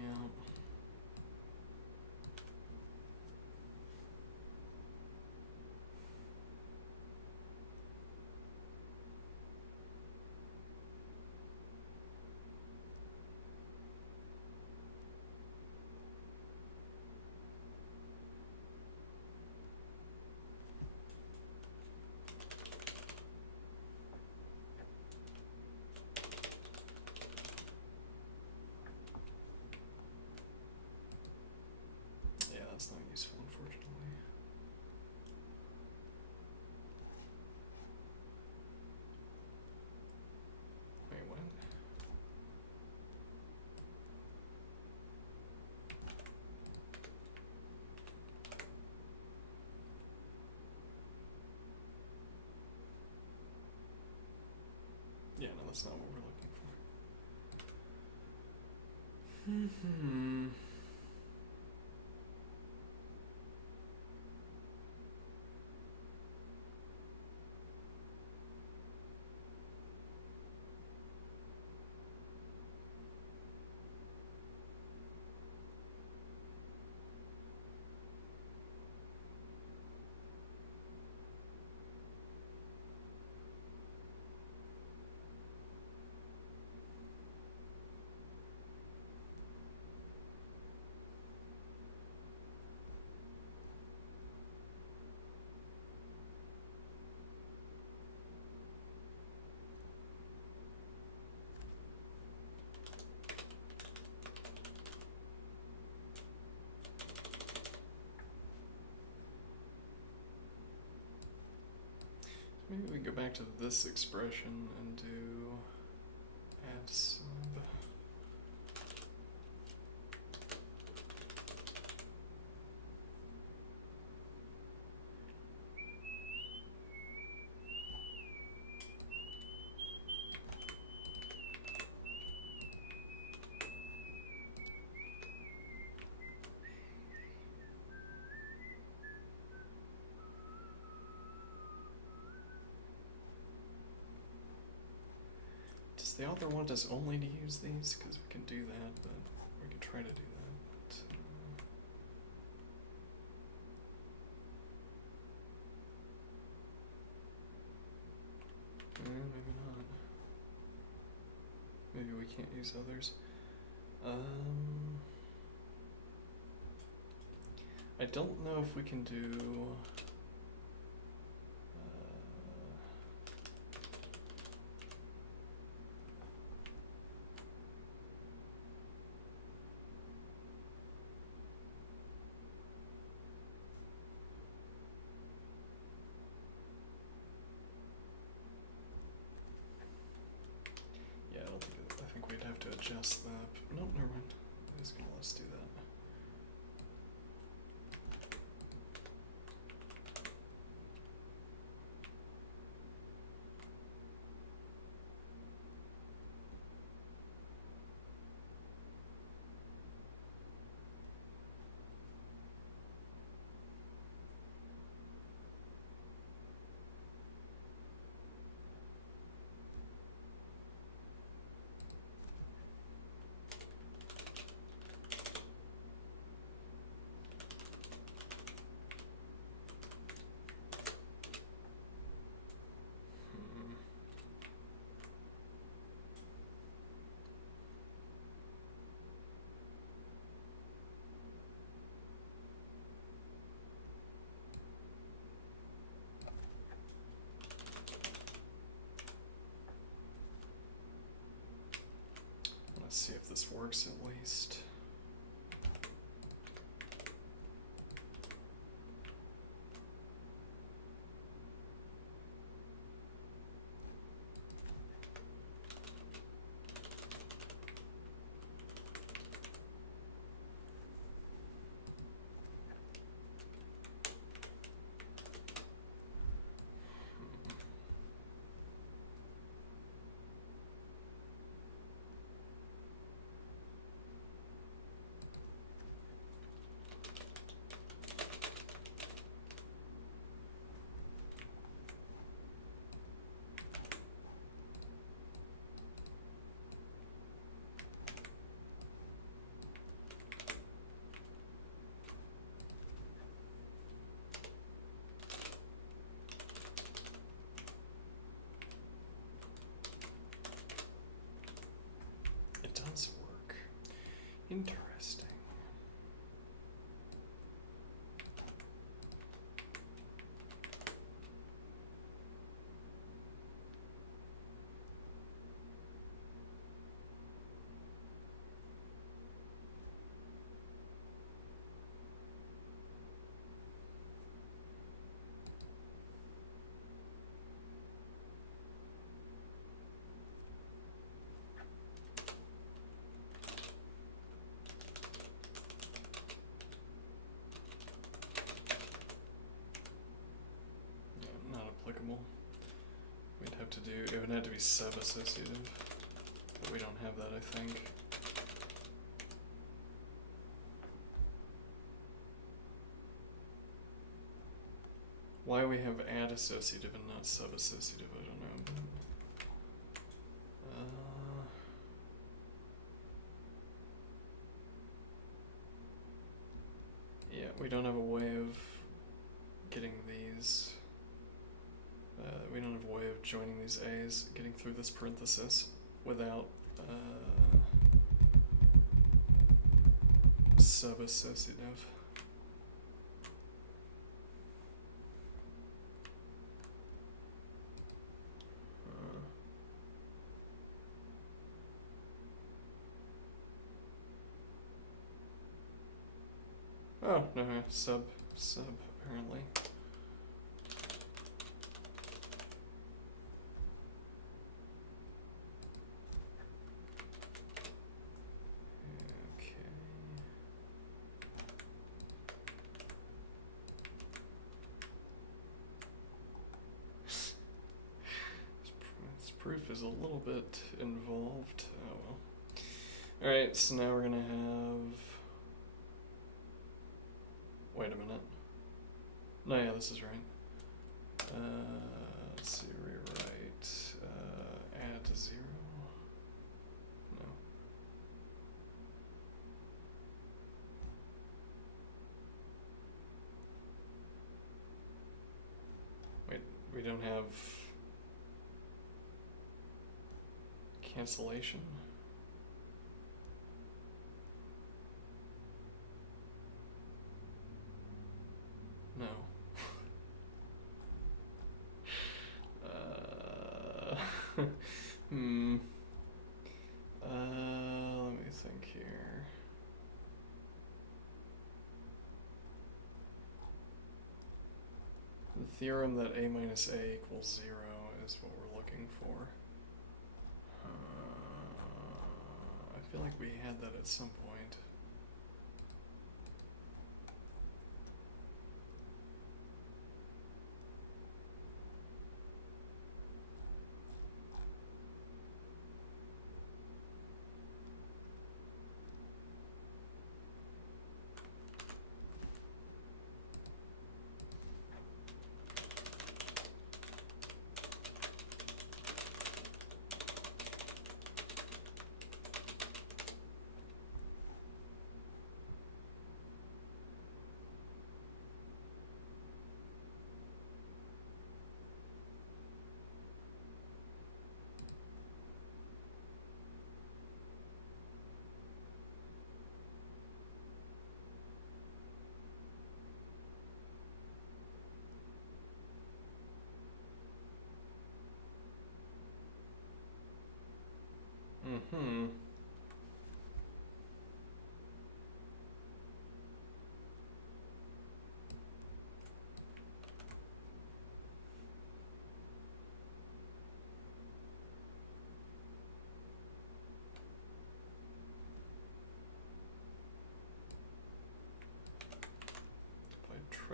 Yeah. Yeah, that's not useful, unfortunately. Wait, what? Yeah, no, that's not what we're looking for. Hmm. Maybe we go back to this expression and do add sub. Does the author want us only to use these? Because we can do that, but we can try to do that. Maybe not. Maybe we can't use others. I don't know if we can do. Yeah, I think we'd have to adjust that. Nope, never mind. It's gonna let us do that. Let's see if this works at least. It does work. Interesting. Not applicable. We'd have to do, it would have to be sub-associative, but we don't have that, I think. Why we have add associative and not sub-associative, I don't know. But, yeah, we don't have a way of getting these. We don't have a way of joining these A's, getting through this parenthesis without sub-associative. Oh, no, sub, apparently. Okay. This proof is a little bit involved. Oh well. Alright, so now we're gonna have... Wait a minute. No, yeah, this is right. Let's see, rewrite, add to 0. No. Wait, we don't have cancellation? No. Let me think here. The theorem that a minus a equals 0 is what we're looking for. I feel like we had that at some point.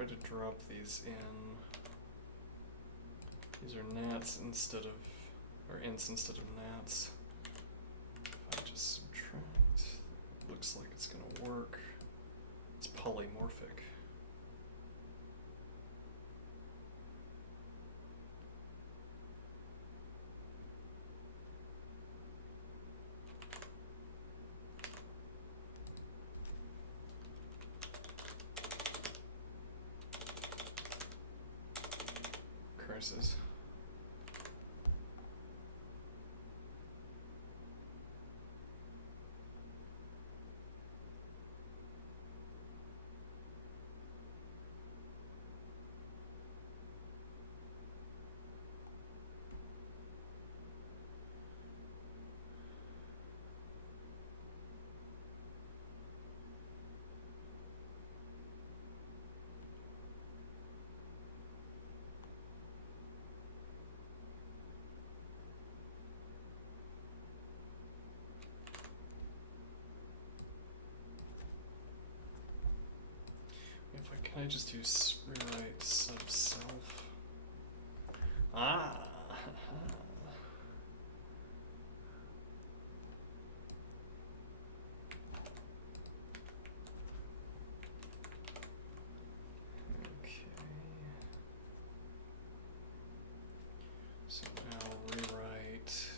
try to drop these in. These are nats instead of, or ints instead of nats. If I just subtract, looks like it's gonna work. It's polymorphic. Crisis. Can I just do rewrite sub self? Ah. Okay. So now rewrite.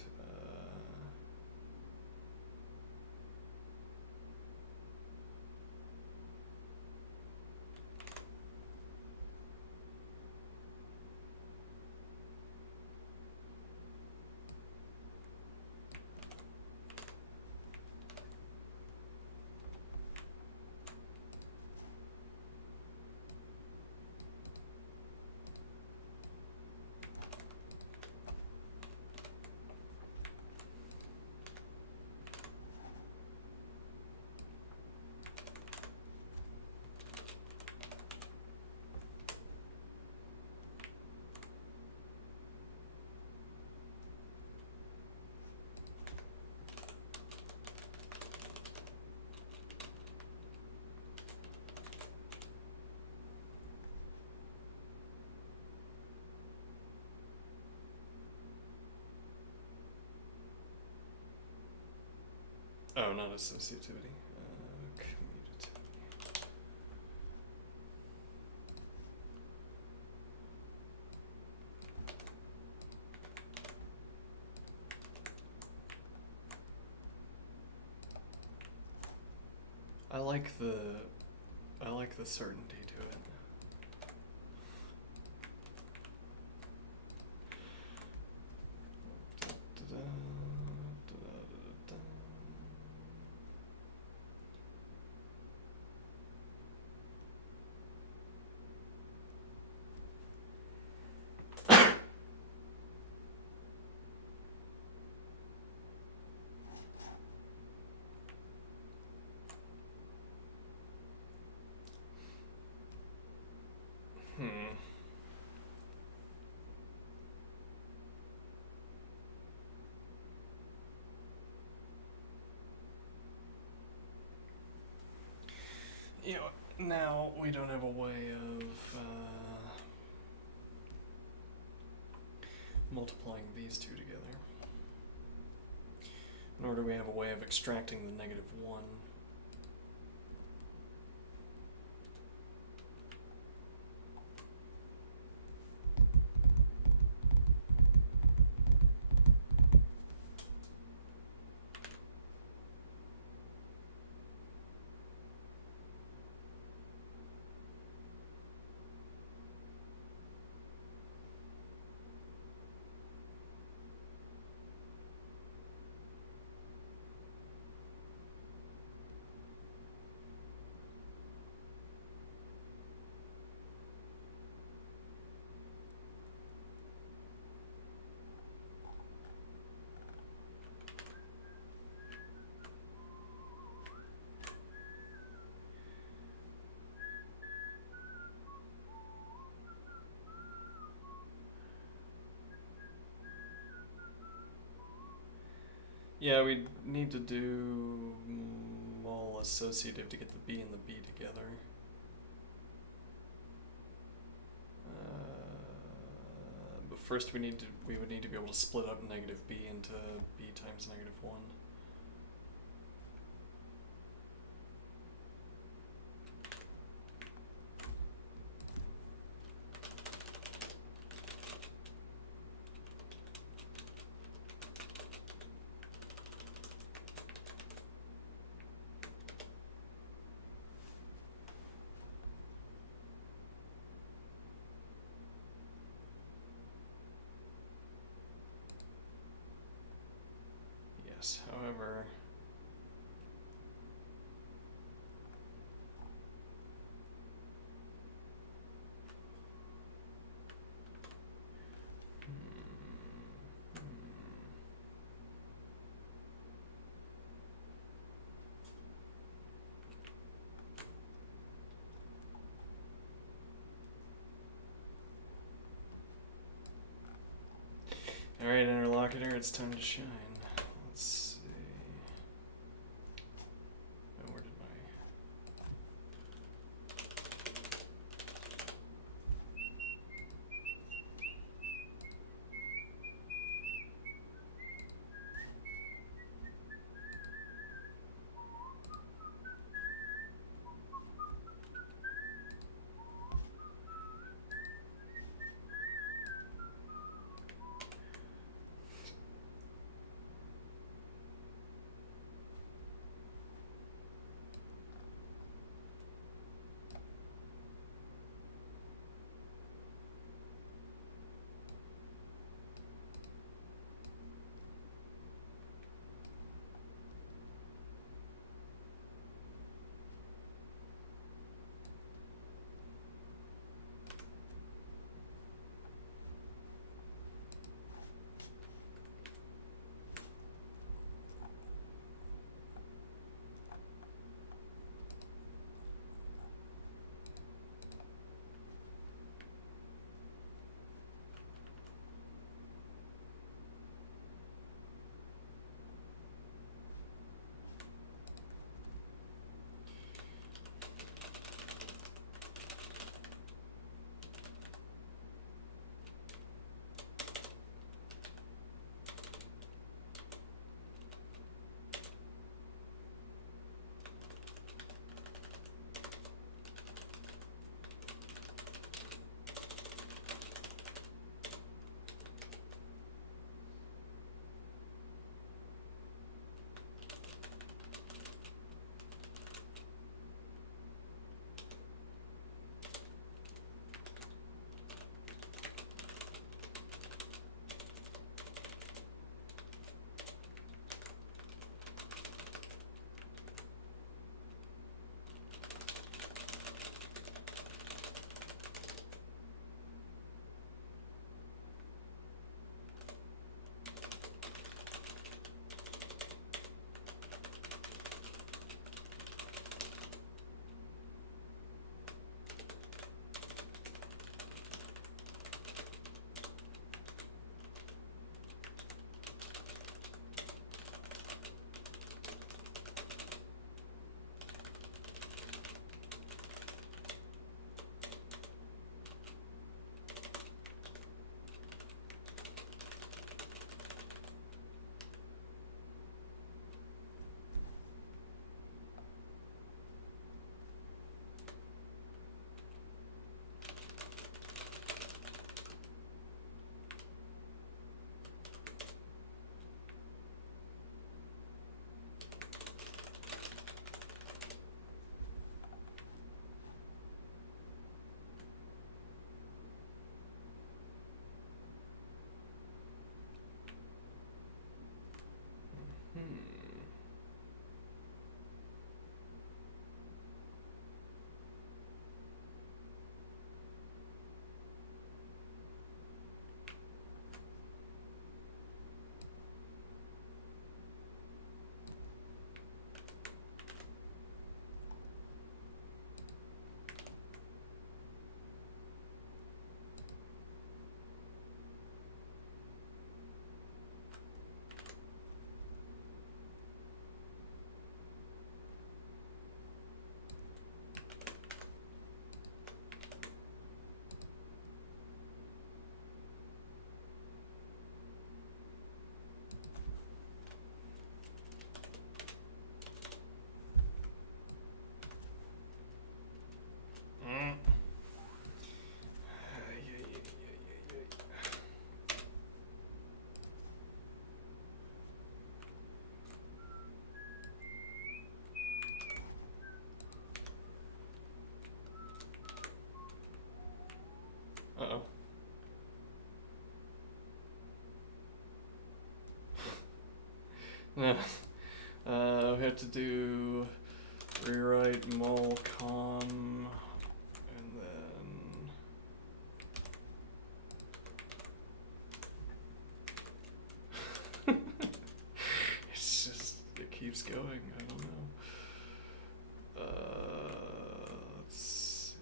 Oh, not associativity. Commutativity. I like the certainty to it. You know, now we don't have a way of multiplying these two together. Nor do we have a way of extracting the -1. Yeah, we need to do mul associative to get the B and the B together. first we would need to be able to split up negative b into b times negative 1. Yes, however, Alright, interlocutor, it's time to shine. Let's see. Oh, where did my... We have to do rewrite molcom, and then it's just, it keeps going. I don't know. Let's see.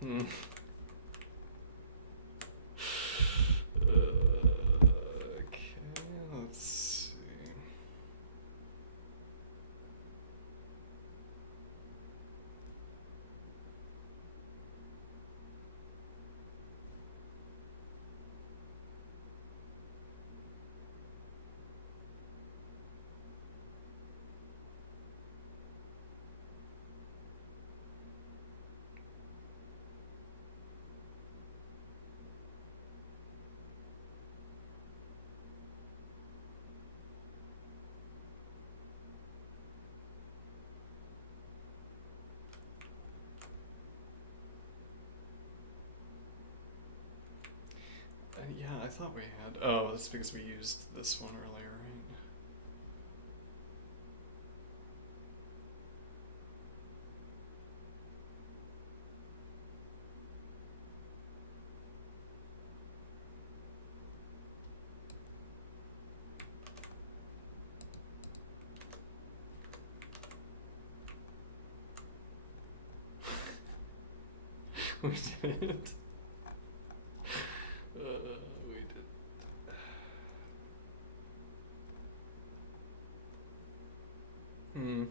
Hmm. Okay, let's see. Yeah, I thought we had. Oh, that's because we used this one earlier, right? We didn't. We did. Hmm.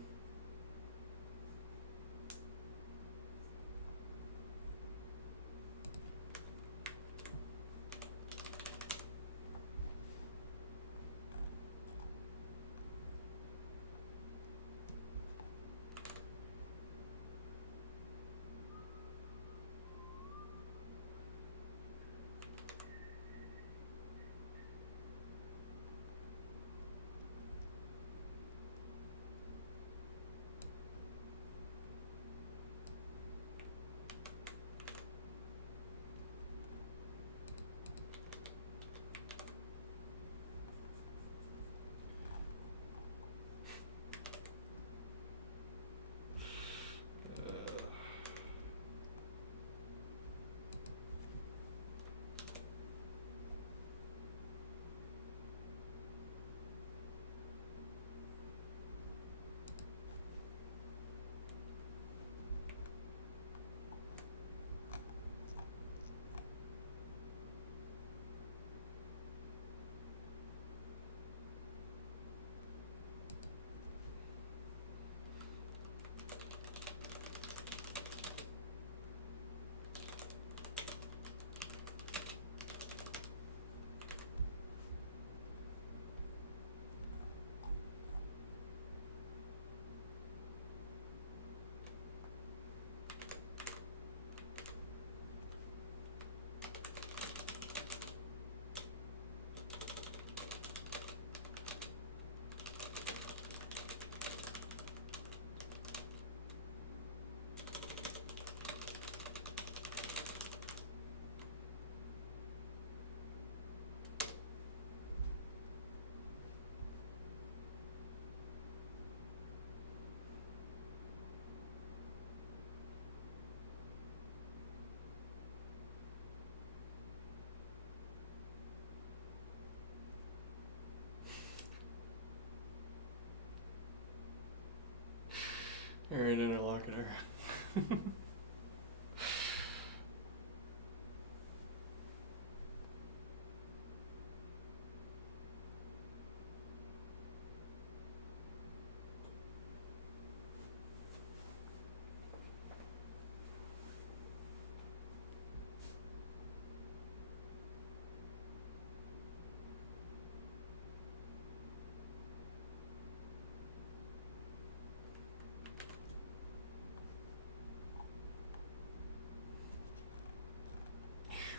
Alright, interlocutor.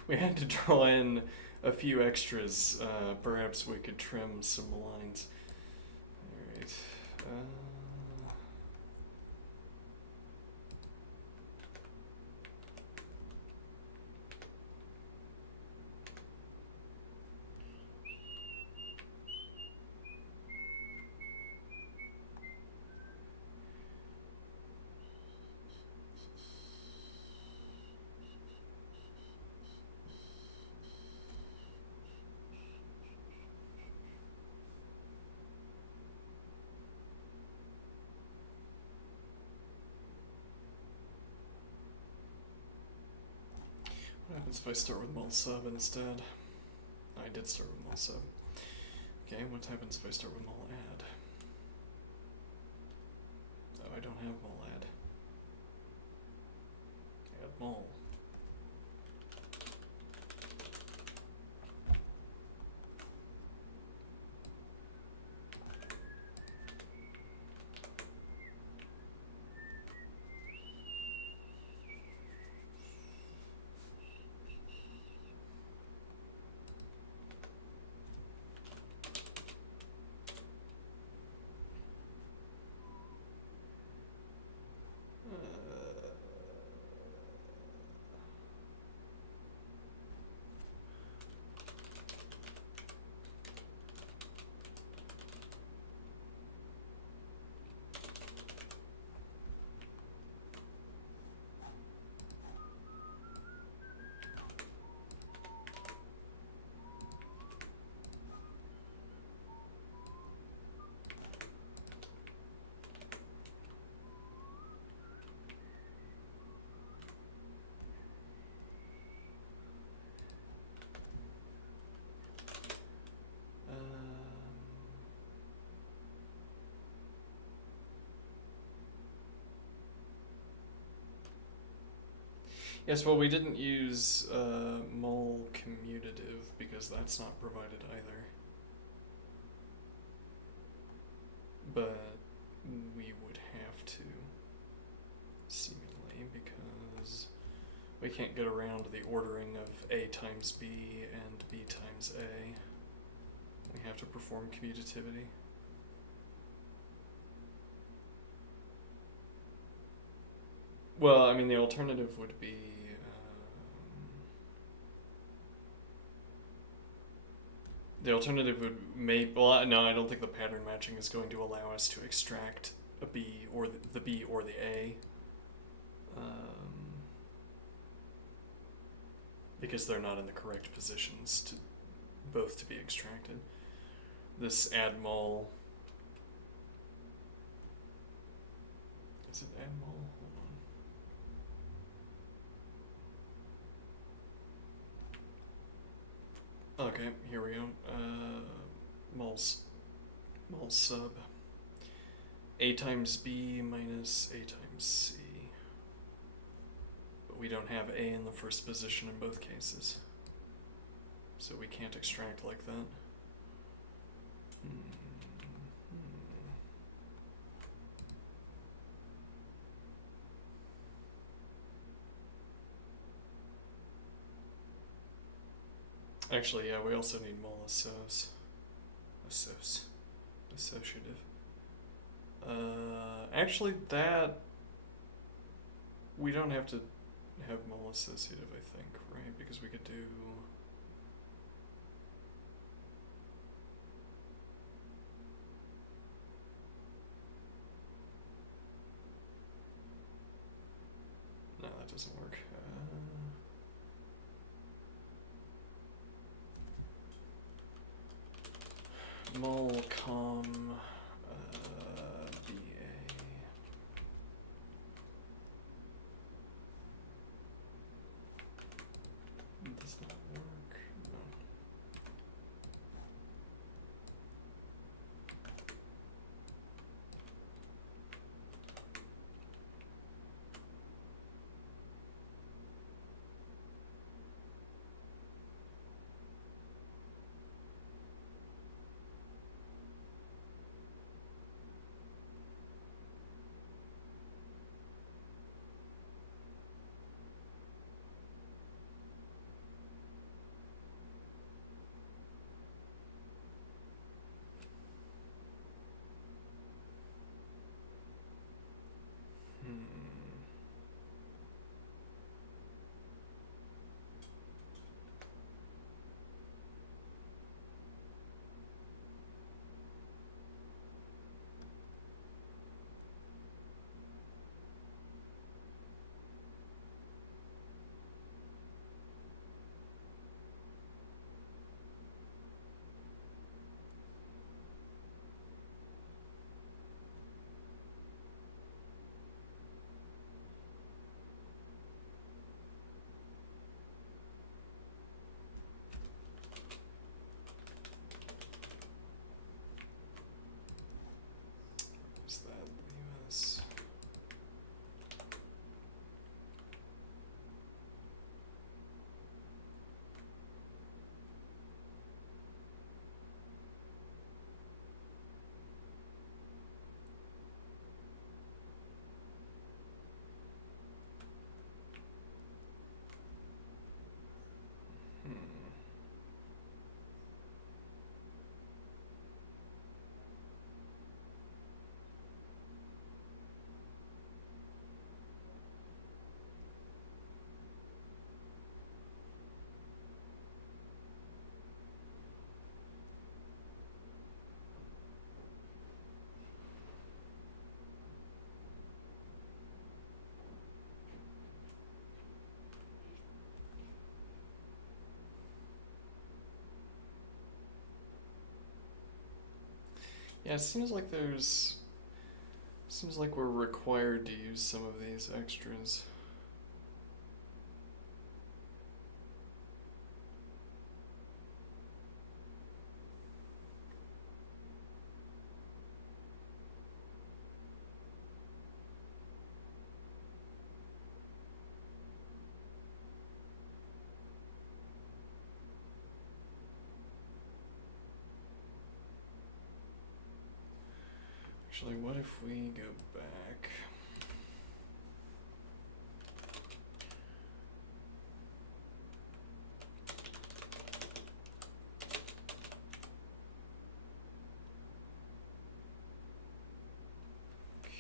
We had to draw in a few extras. Perhaps we could trim some lines. Alright. What happens if I start with mul sub instead? I did start with mul sub. Okay, what happens if I start with mul add? Oh, I don't have mul add. Add mul. Yes, well, we didn't use mul commutative because that's not provided either. But we would have to, seemingly, because we can't get around the ordering of A times B and B times A. We have to perform commutativity. Well, I mean, the alternative would be the alternative would make, well, no, I don't think the pattern matching is going to allow us to extract a B or the B or the A. Because they're not in the correct positions to both to be extracted. This add mul. Is it add mul? Hold on. Okay, here we go. Mul sub. A times B minus A times C. But we don't have A in the first position in both cases. So we can't extract like that. Actually, yeah, we also need mul associative. Actually, that we don't have to have mul associative, I think, right? Because we could do. No, that doesn't work. Mul com BA. Yeah, it seems like seems like we're required to use some of these extras. Actually, what if we go back? Okay.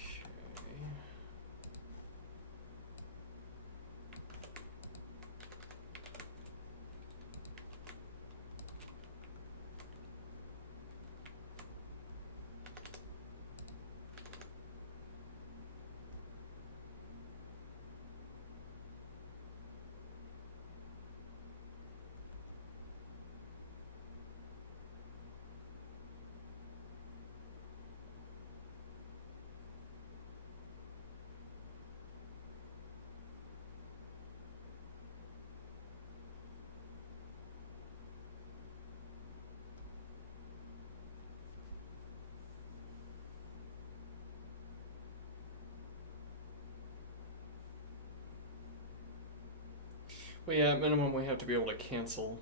Well, yeah, at minimum we have to be able to cancel.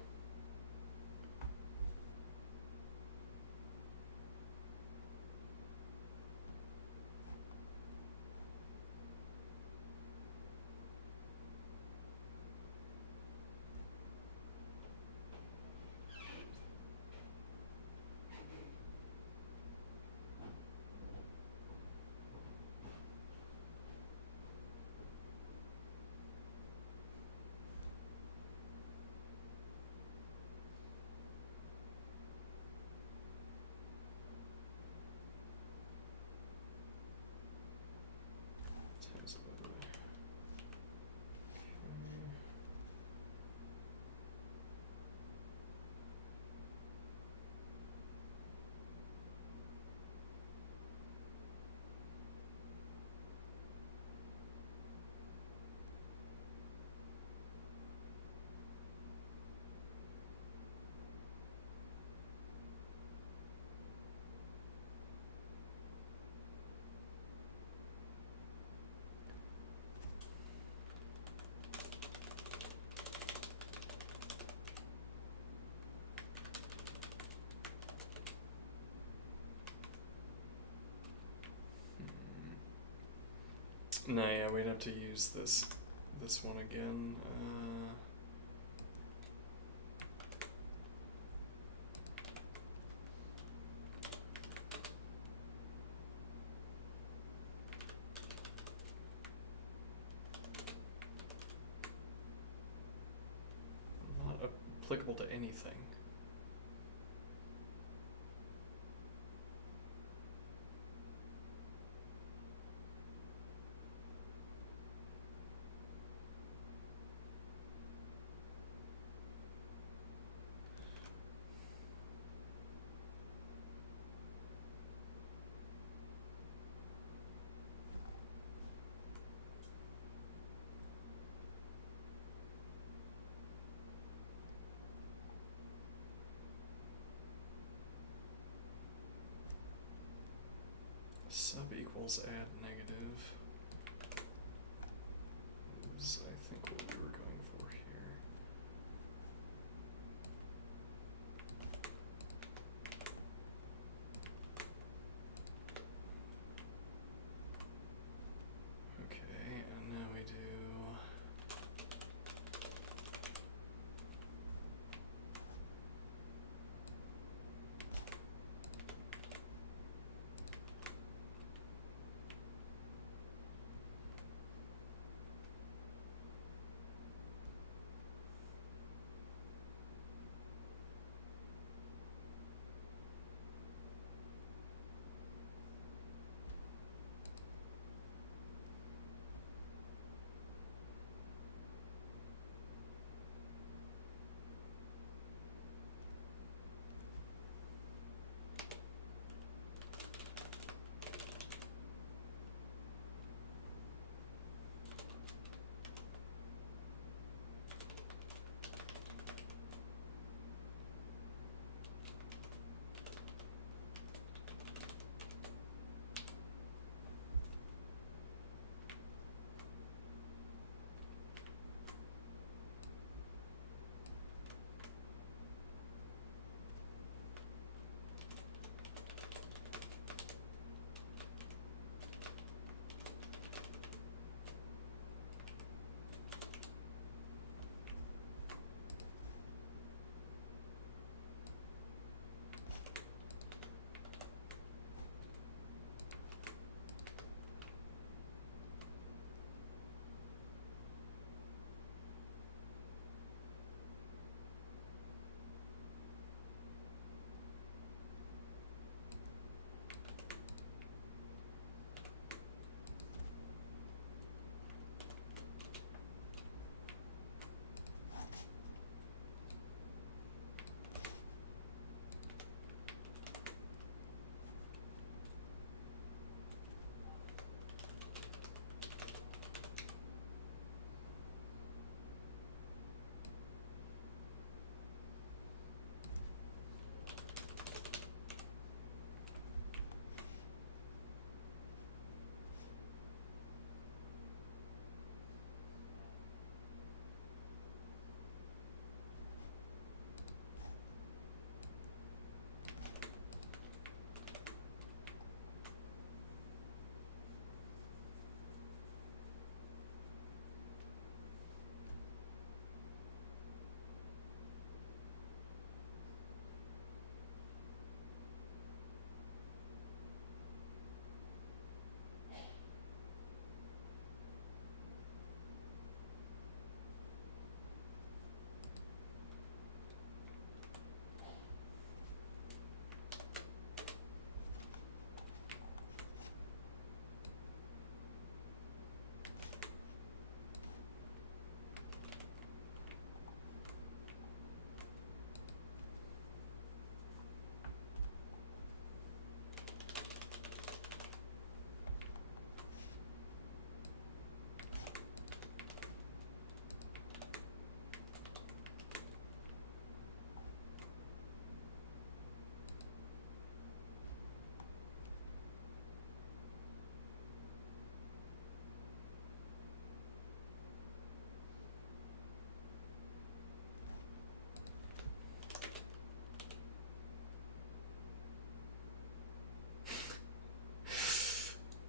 Times 11. Okay. No, yeah, we'd have to use this one again. Not applicable to anything. Sub equals add negative is, I think, what we were going for here. Okay, and now we do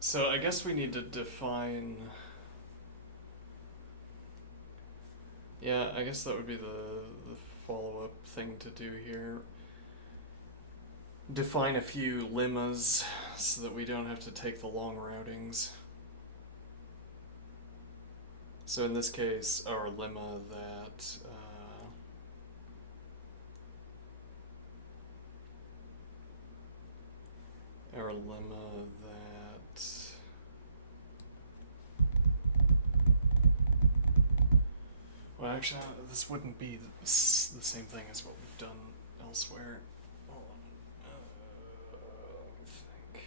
So I guess we need to define. Yeah, I guess that would be the follow up thing to do here. Define a few lemmas so that we don't have to take the long routings. So in this case, our lemma that well, actually, this wouldn't be the same thing as what we've done elsewhere. Hold on. I think.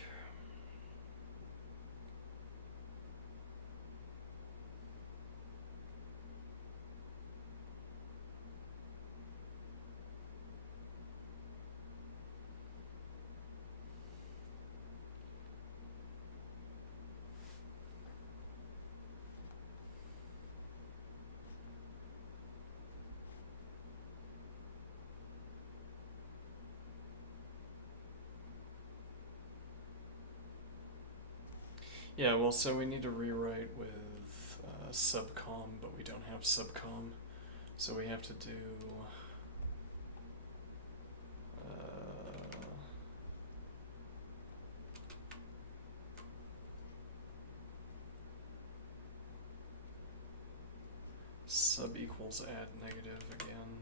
Yeah, well, so we need to rewrite with subcom, but we don't have subcom, so we have to do sub equals add negative again.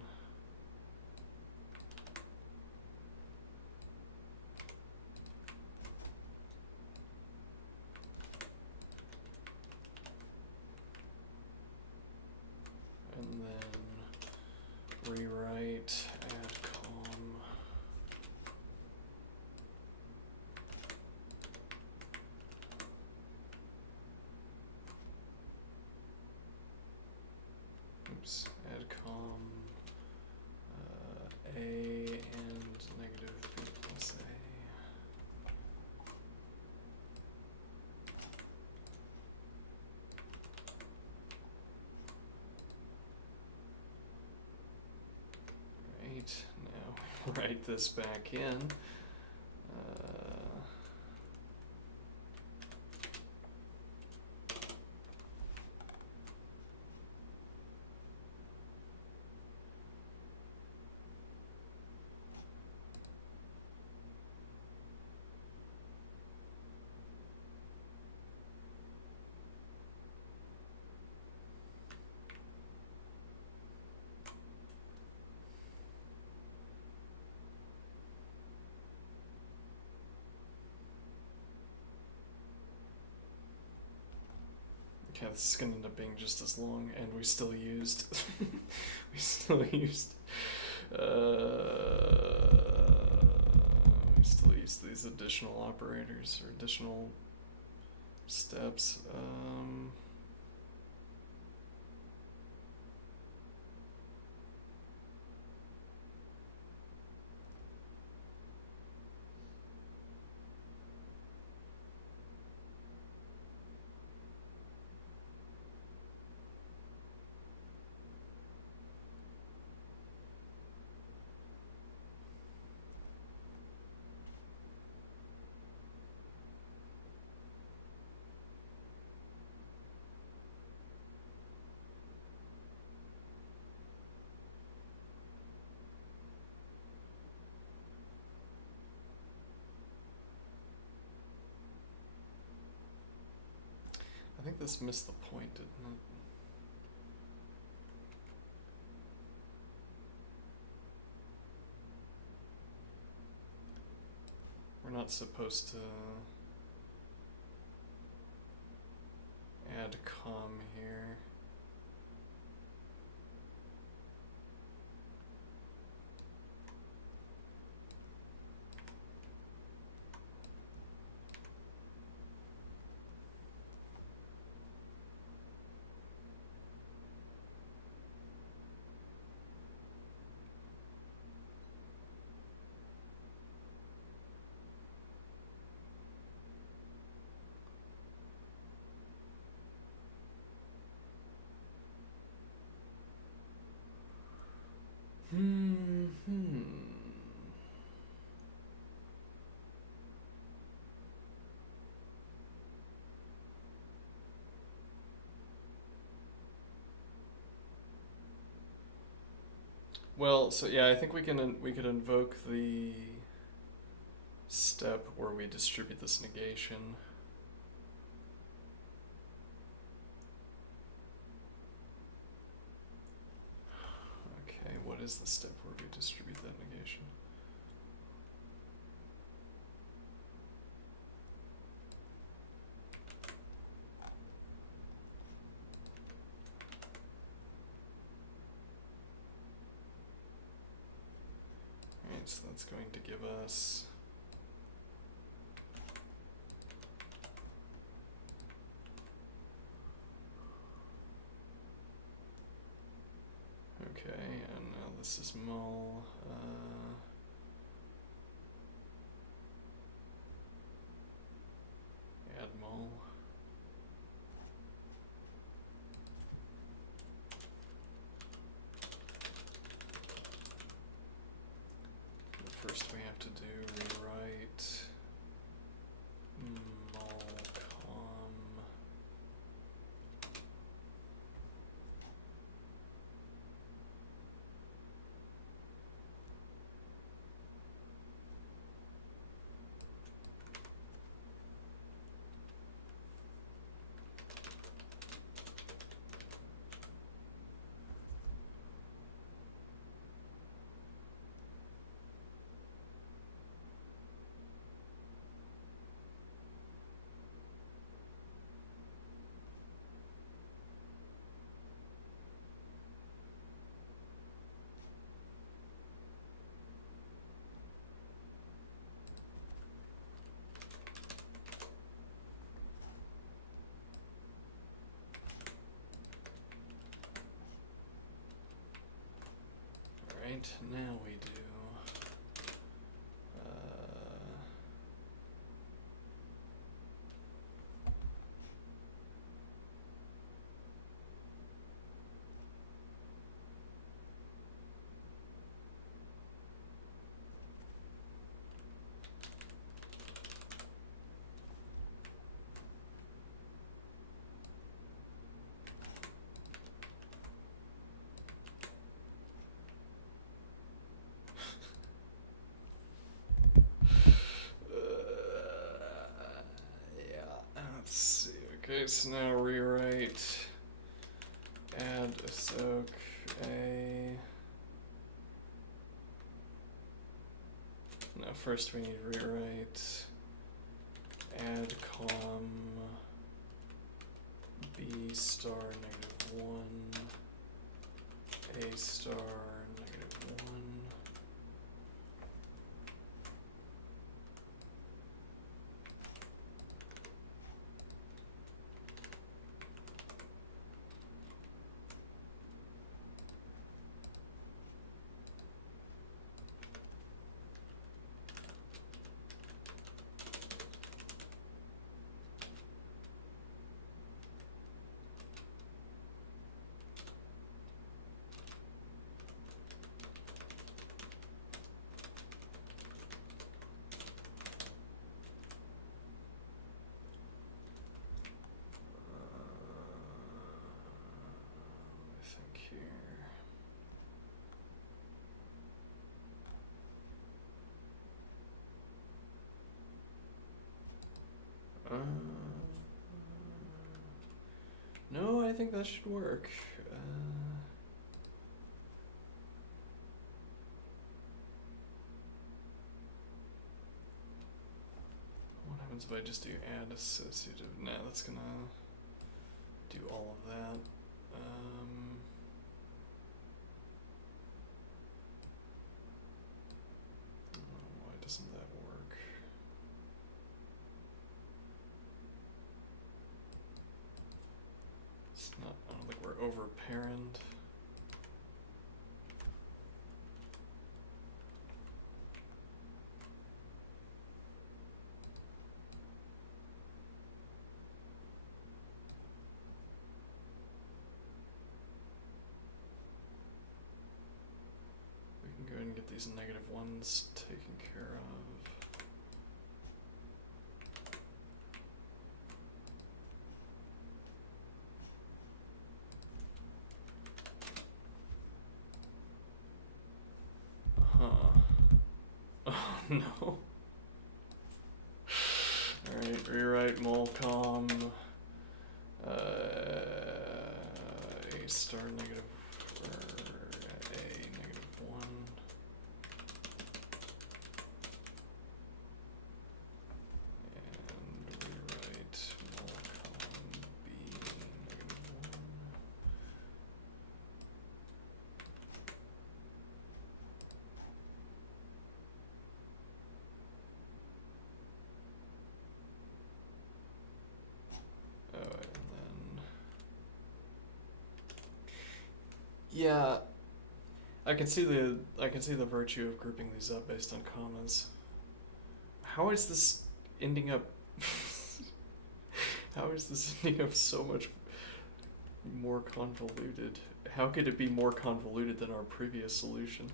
And then rewrite add com. Oops, add com a and negative b plus a. Right, now we write this back in. Okay, this is gonna end up being just as long, and we still used these additional operators or additional steps. I think this missed the point, didn't it? We're not supposed to add com here. Well, so yeah, I think we could invoke the step where we distribute this negation. Okay, what is the step where we distribute that negation? Alright, so that's going to give us okay, and now this is mul. Add mul. First we have to do rewrite mulcom. Alright, now we do yeah, let's see. Okay, so now rewrite add assoc a. No, first we need to rewrite add com b star -1 a star -1. I think here. No, I think that should work. What happens if I just do add associative? Nah, that's gonna do all of that. Why doesn't that work? It's not, I don't think we're over parent. We can go ahead and get these -1s taken care of. No. Alright, rewrite molcom. A star negative or a negative 1. And rewrite molcom b negative 1. Oh, and then yeah, I can see the virtue of grouping these up based on commas. How is this ending up how is this ending up so much more convoluted? How could it be more convoluted than our previous solution?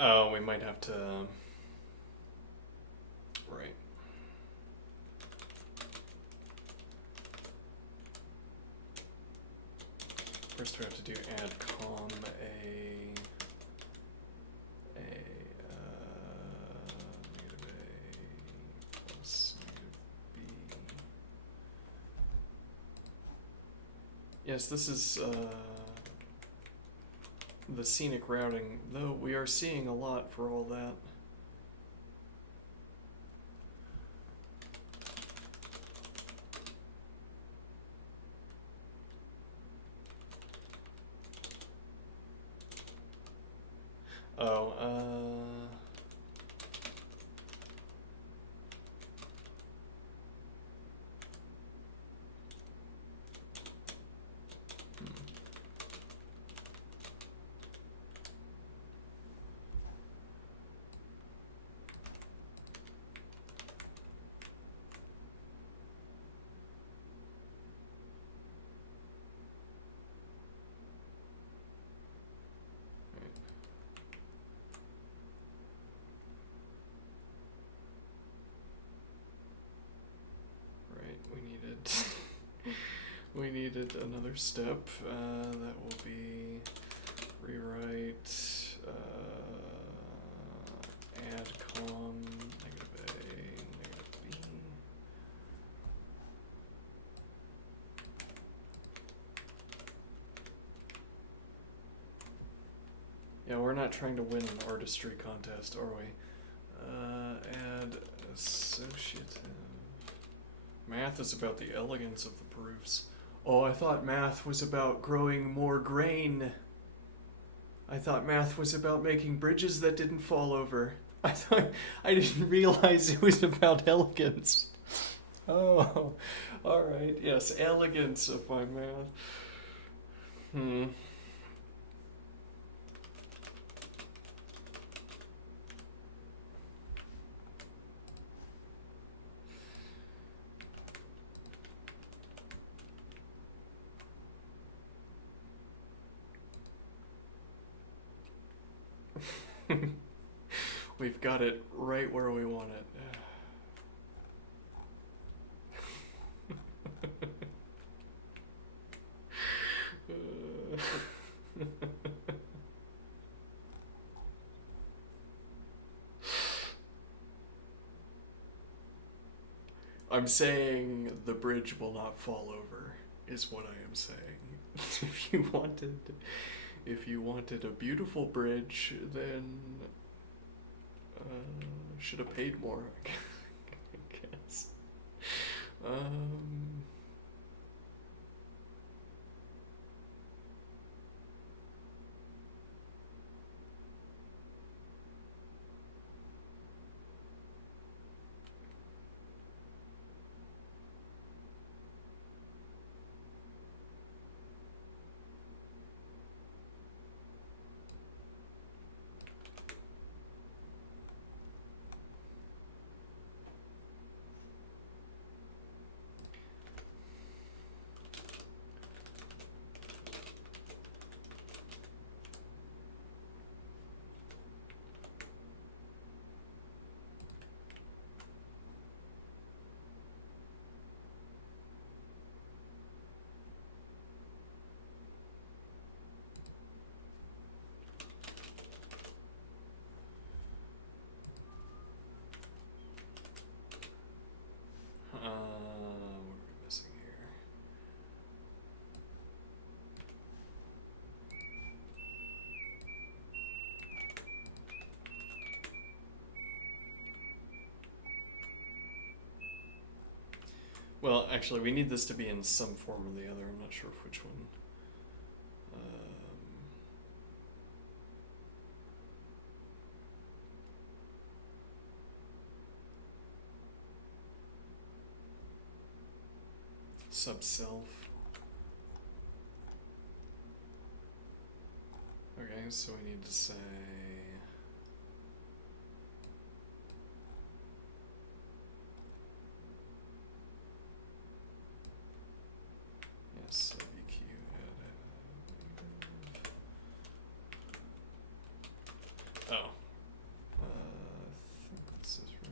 Oh, we might have to. Right. First, we have to do add com negative a plus negative b. Yes, this is the scenic routing, though we are seeing a lot for all that. Oh, we needed another step. That will be rewrite add com negative a negative b. Yeah, we're not trying to win an artistry contest, are we? Add associative. Math is about the elegance of the proofs. Oh, I thought math was about growing more grain. I thought math was about making bridges that didn't fall over. I didn't realize it was about elegance. Oh, all right. Yes, elegance of my math. We've got it right where we want it. I'm saying the bridge will not fall over, is what I am saying. If you wanted a beautiful bridge, then should have paid more, I guess. Well, actually, we need this to be in some form or the other. I'm not sure which one. Sub-self. Okay, so we need to say... Yes, EQ add. Oh. I think this is right.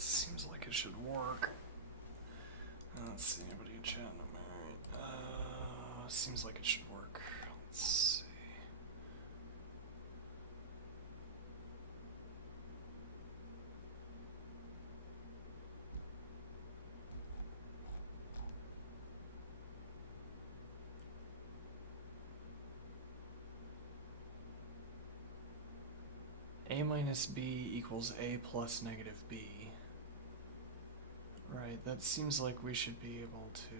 Seems like it should work. Let's see, anybody in chat? Seems like it should work. Let's see. A minus B equals A plus negative B. Right, that seems like we should be able to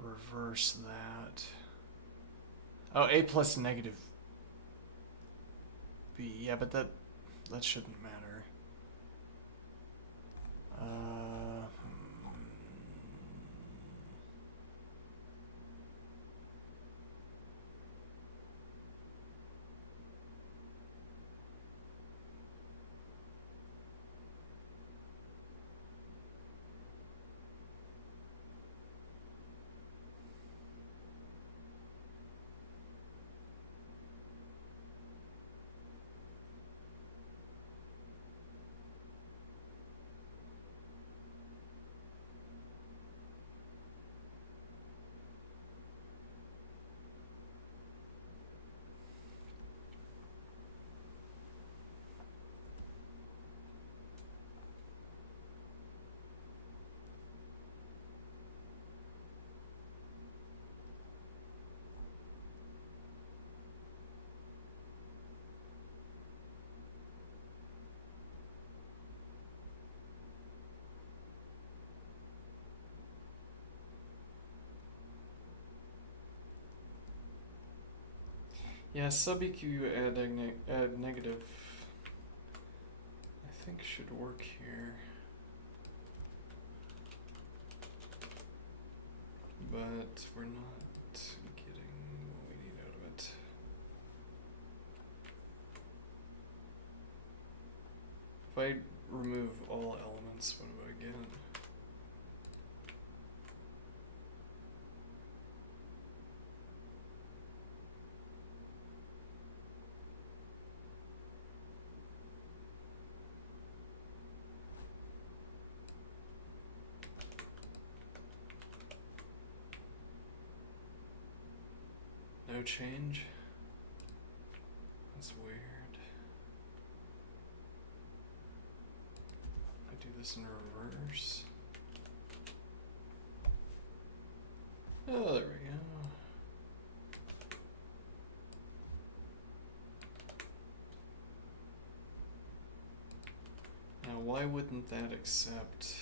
reverse that. Oh, A plus negative B. Yeah, but that shouldn't matter. Yeah, sub EQ add negative, I think should work here. But we're not getting what we need out of it. If I remove all elements, what do I get? No change? That's weird. I do this in reverse. Oh, there we go. Now, why wouldn't that accept?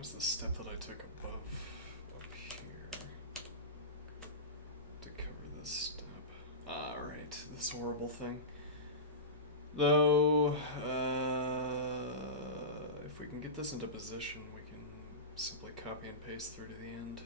was the step that I took above up here to cover this step? Alright, this horrible thing. Though, if we can get this into position, we can simply copy and paste through to the end.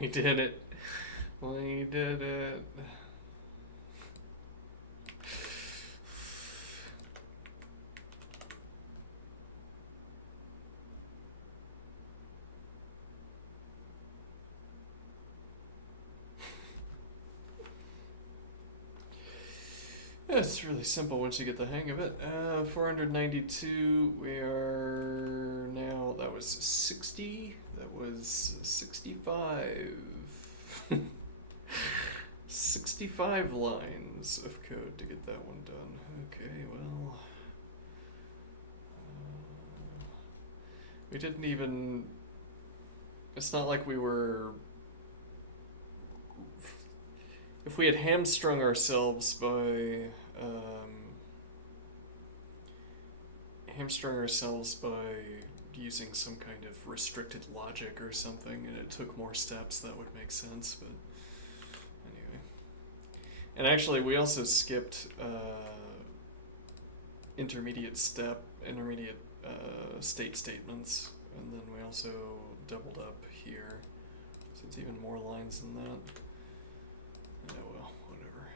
We did it. We did it. Yeah, it's really simple once you get the hang of it. 492, we are now, that was 60, that was 65. 65 lines of code to get that one done. Okay, well, we didn't even, it's not like we were, if we had hamstrung ourselves by using some kind of restricted logic or something, and it took more steps, that would make sense. But anyway, and actually, we also skipped intermediate state statements, and then we also doubled up here, so it's even more lines than that. Oh well, whatever.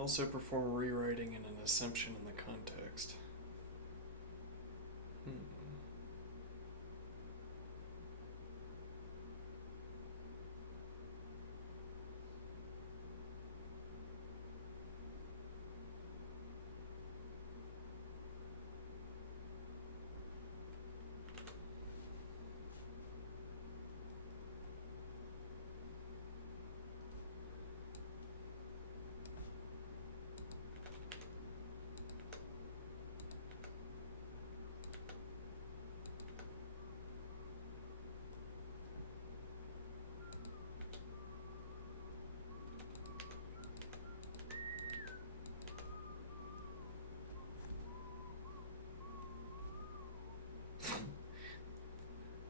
also perform rewriting and an assumption in the context.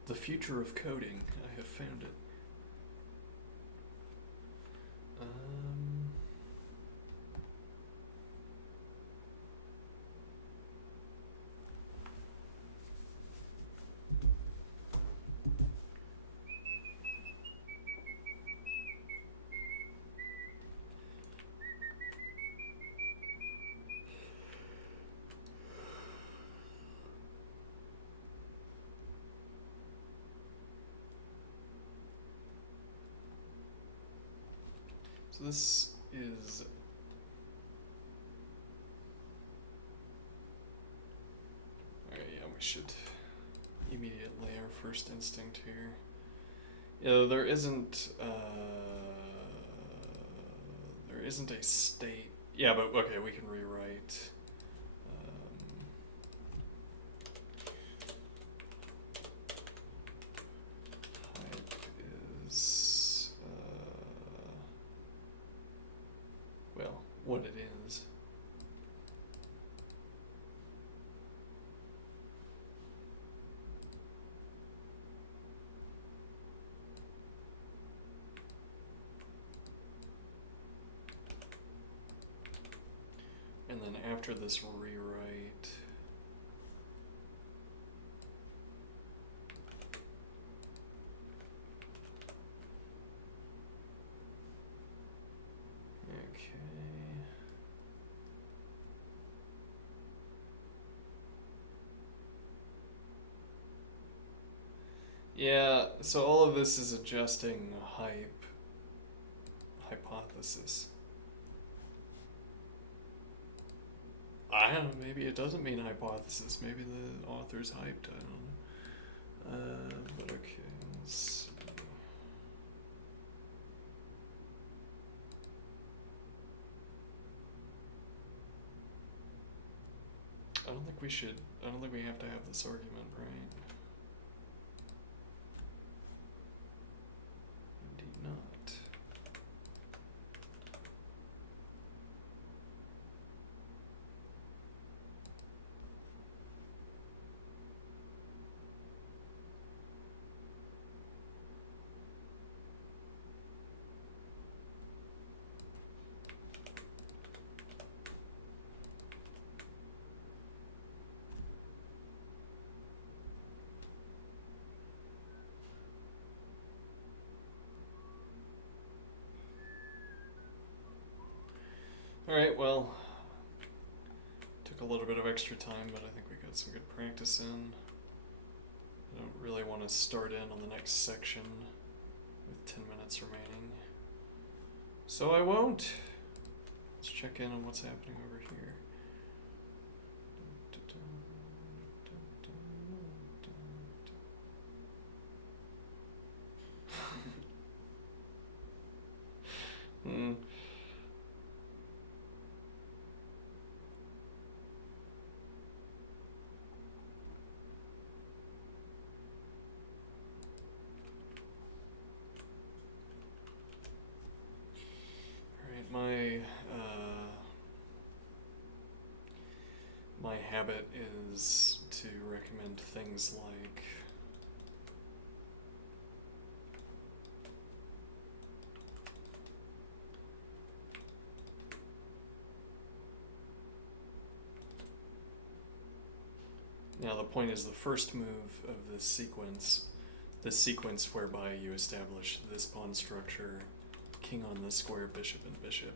The future of coding. I have found it. So this is alright, yeah, we should immediately our first instinct here. Yeah, there isn't a state. Yeah, but okay, we can rewrite. Hype is well, what it is. And then after this rewrite, okay. Yeah, so all of this is adjusting hypothesis. I don't know, maybe it doesn't mean hypothesis. Maybe the author's hyped. I don't know. But okay, let's see. I don't think we should. I don't think we have to have this argument, right? Indeed not. Alright, well, took a little bit of extra time, but I think we got some good practice in. I don't really want to start in on the next section with 10 minutes remaining. So I won't. Let's check in on what's happening over here. My habit is to recommend things like now the point is the first move of this sequence whereby you establish this pawn structure, king on this square, bishop and bishop.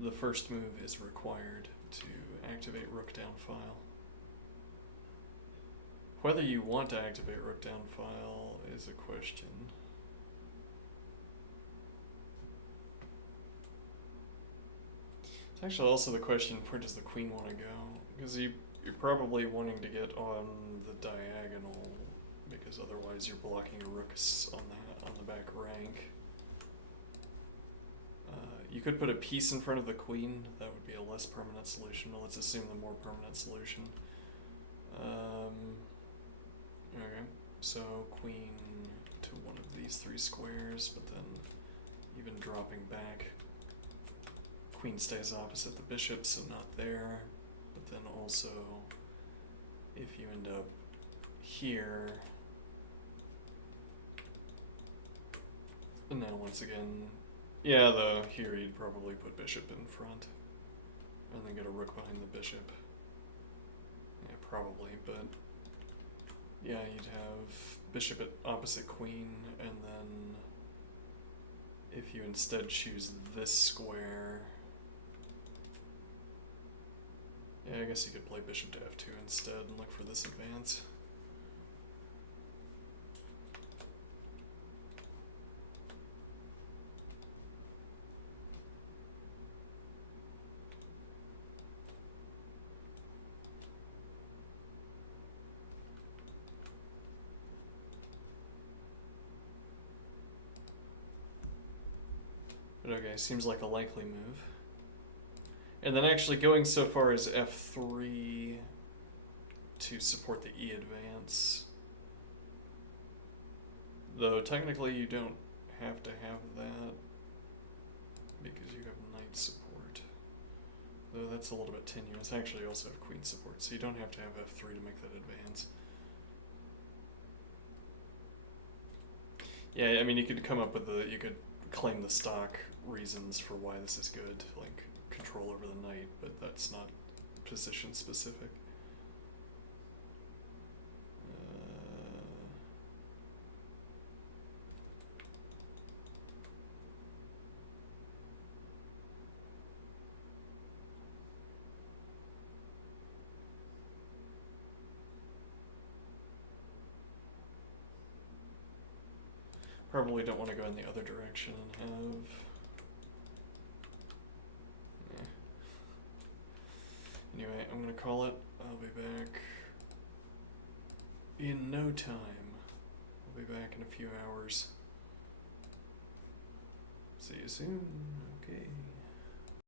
the first move is required to activate rook down file. Whether you want to activate rook down file is a question. It's actually also the question, where does the queen want to go? Because you're probably wanting to get on the diagonal, because otherwise you're blocking your rooks on the back rank. You could put a piece in front of the queen. That would be a less permanent solution. But let's assume the more permanent solution. Okay, so queen to one of these three squares, but then even dropping back, queen stays opposite the bishop, so not there. But then also, if you end up here, and now once again, yeah, here you'd probably put bishop in front, and then get a rook behind the bishop. Yeah, probably, but yeah, you'd have bishop at opposite queen, and then if you instead choose this square, yeah, I guess you could play bishop to f2 instead and look for this advance. But okay, seems like a likely move. And then actually going so far as f3 to support the e advance. Though technically you don't have to have that because you have knight support. Though that's a little bit tenuous. Actually you also have queen support, so you don't have to have f3 to make that advance. Yeah, I mean you could come up with you could claim the stock reasons for why this is good, like control over the knight, but that's not position specific. Probably don't want to go in the other direction and have... Anyway, I'm gonna call it. I'll be back in no time. I'll be back in a few hours. See you soon. Okay.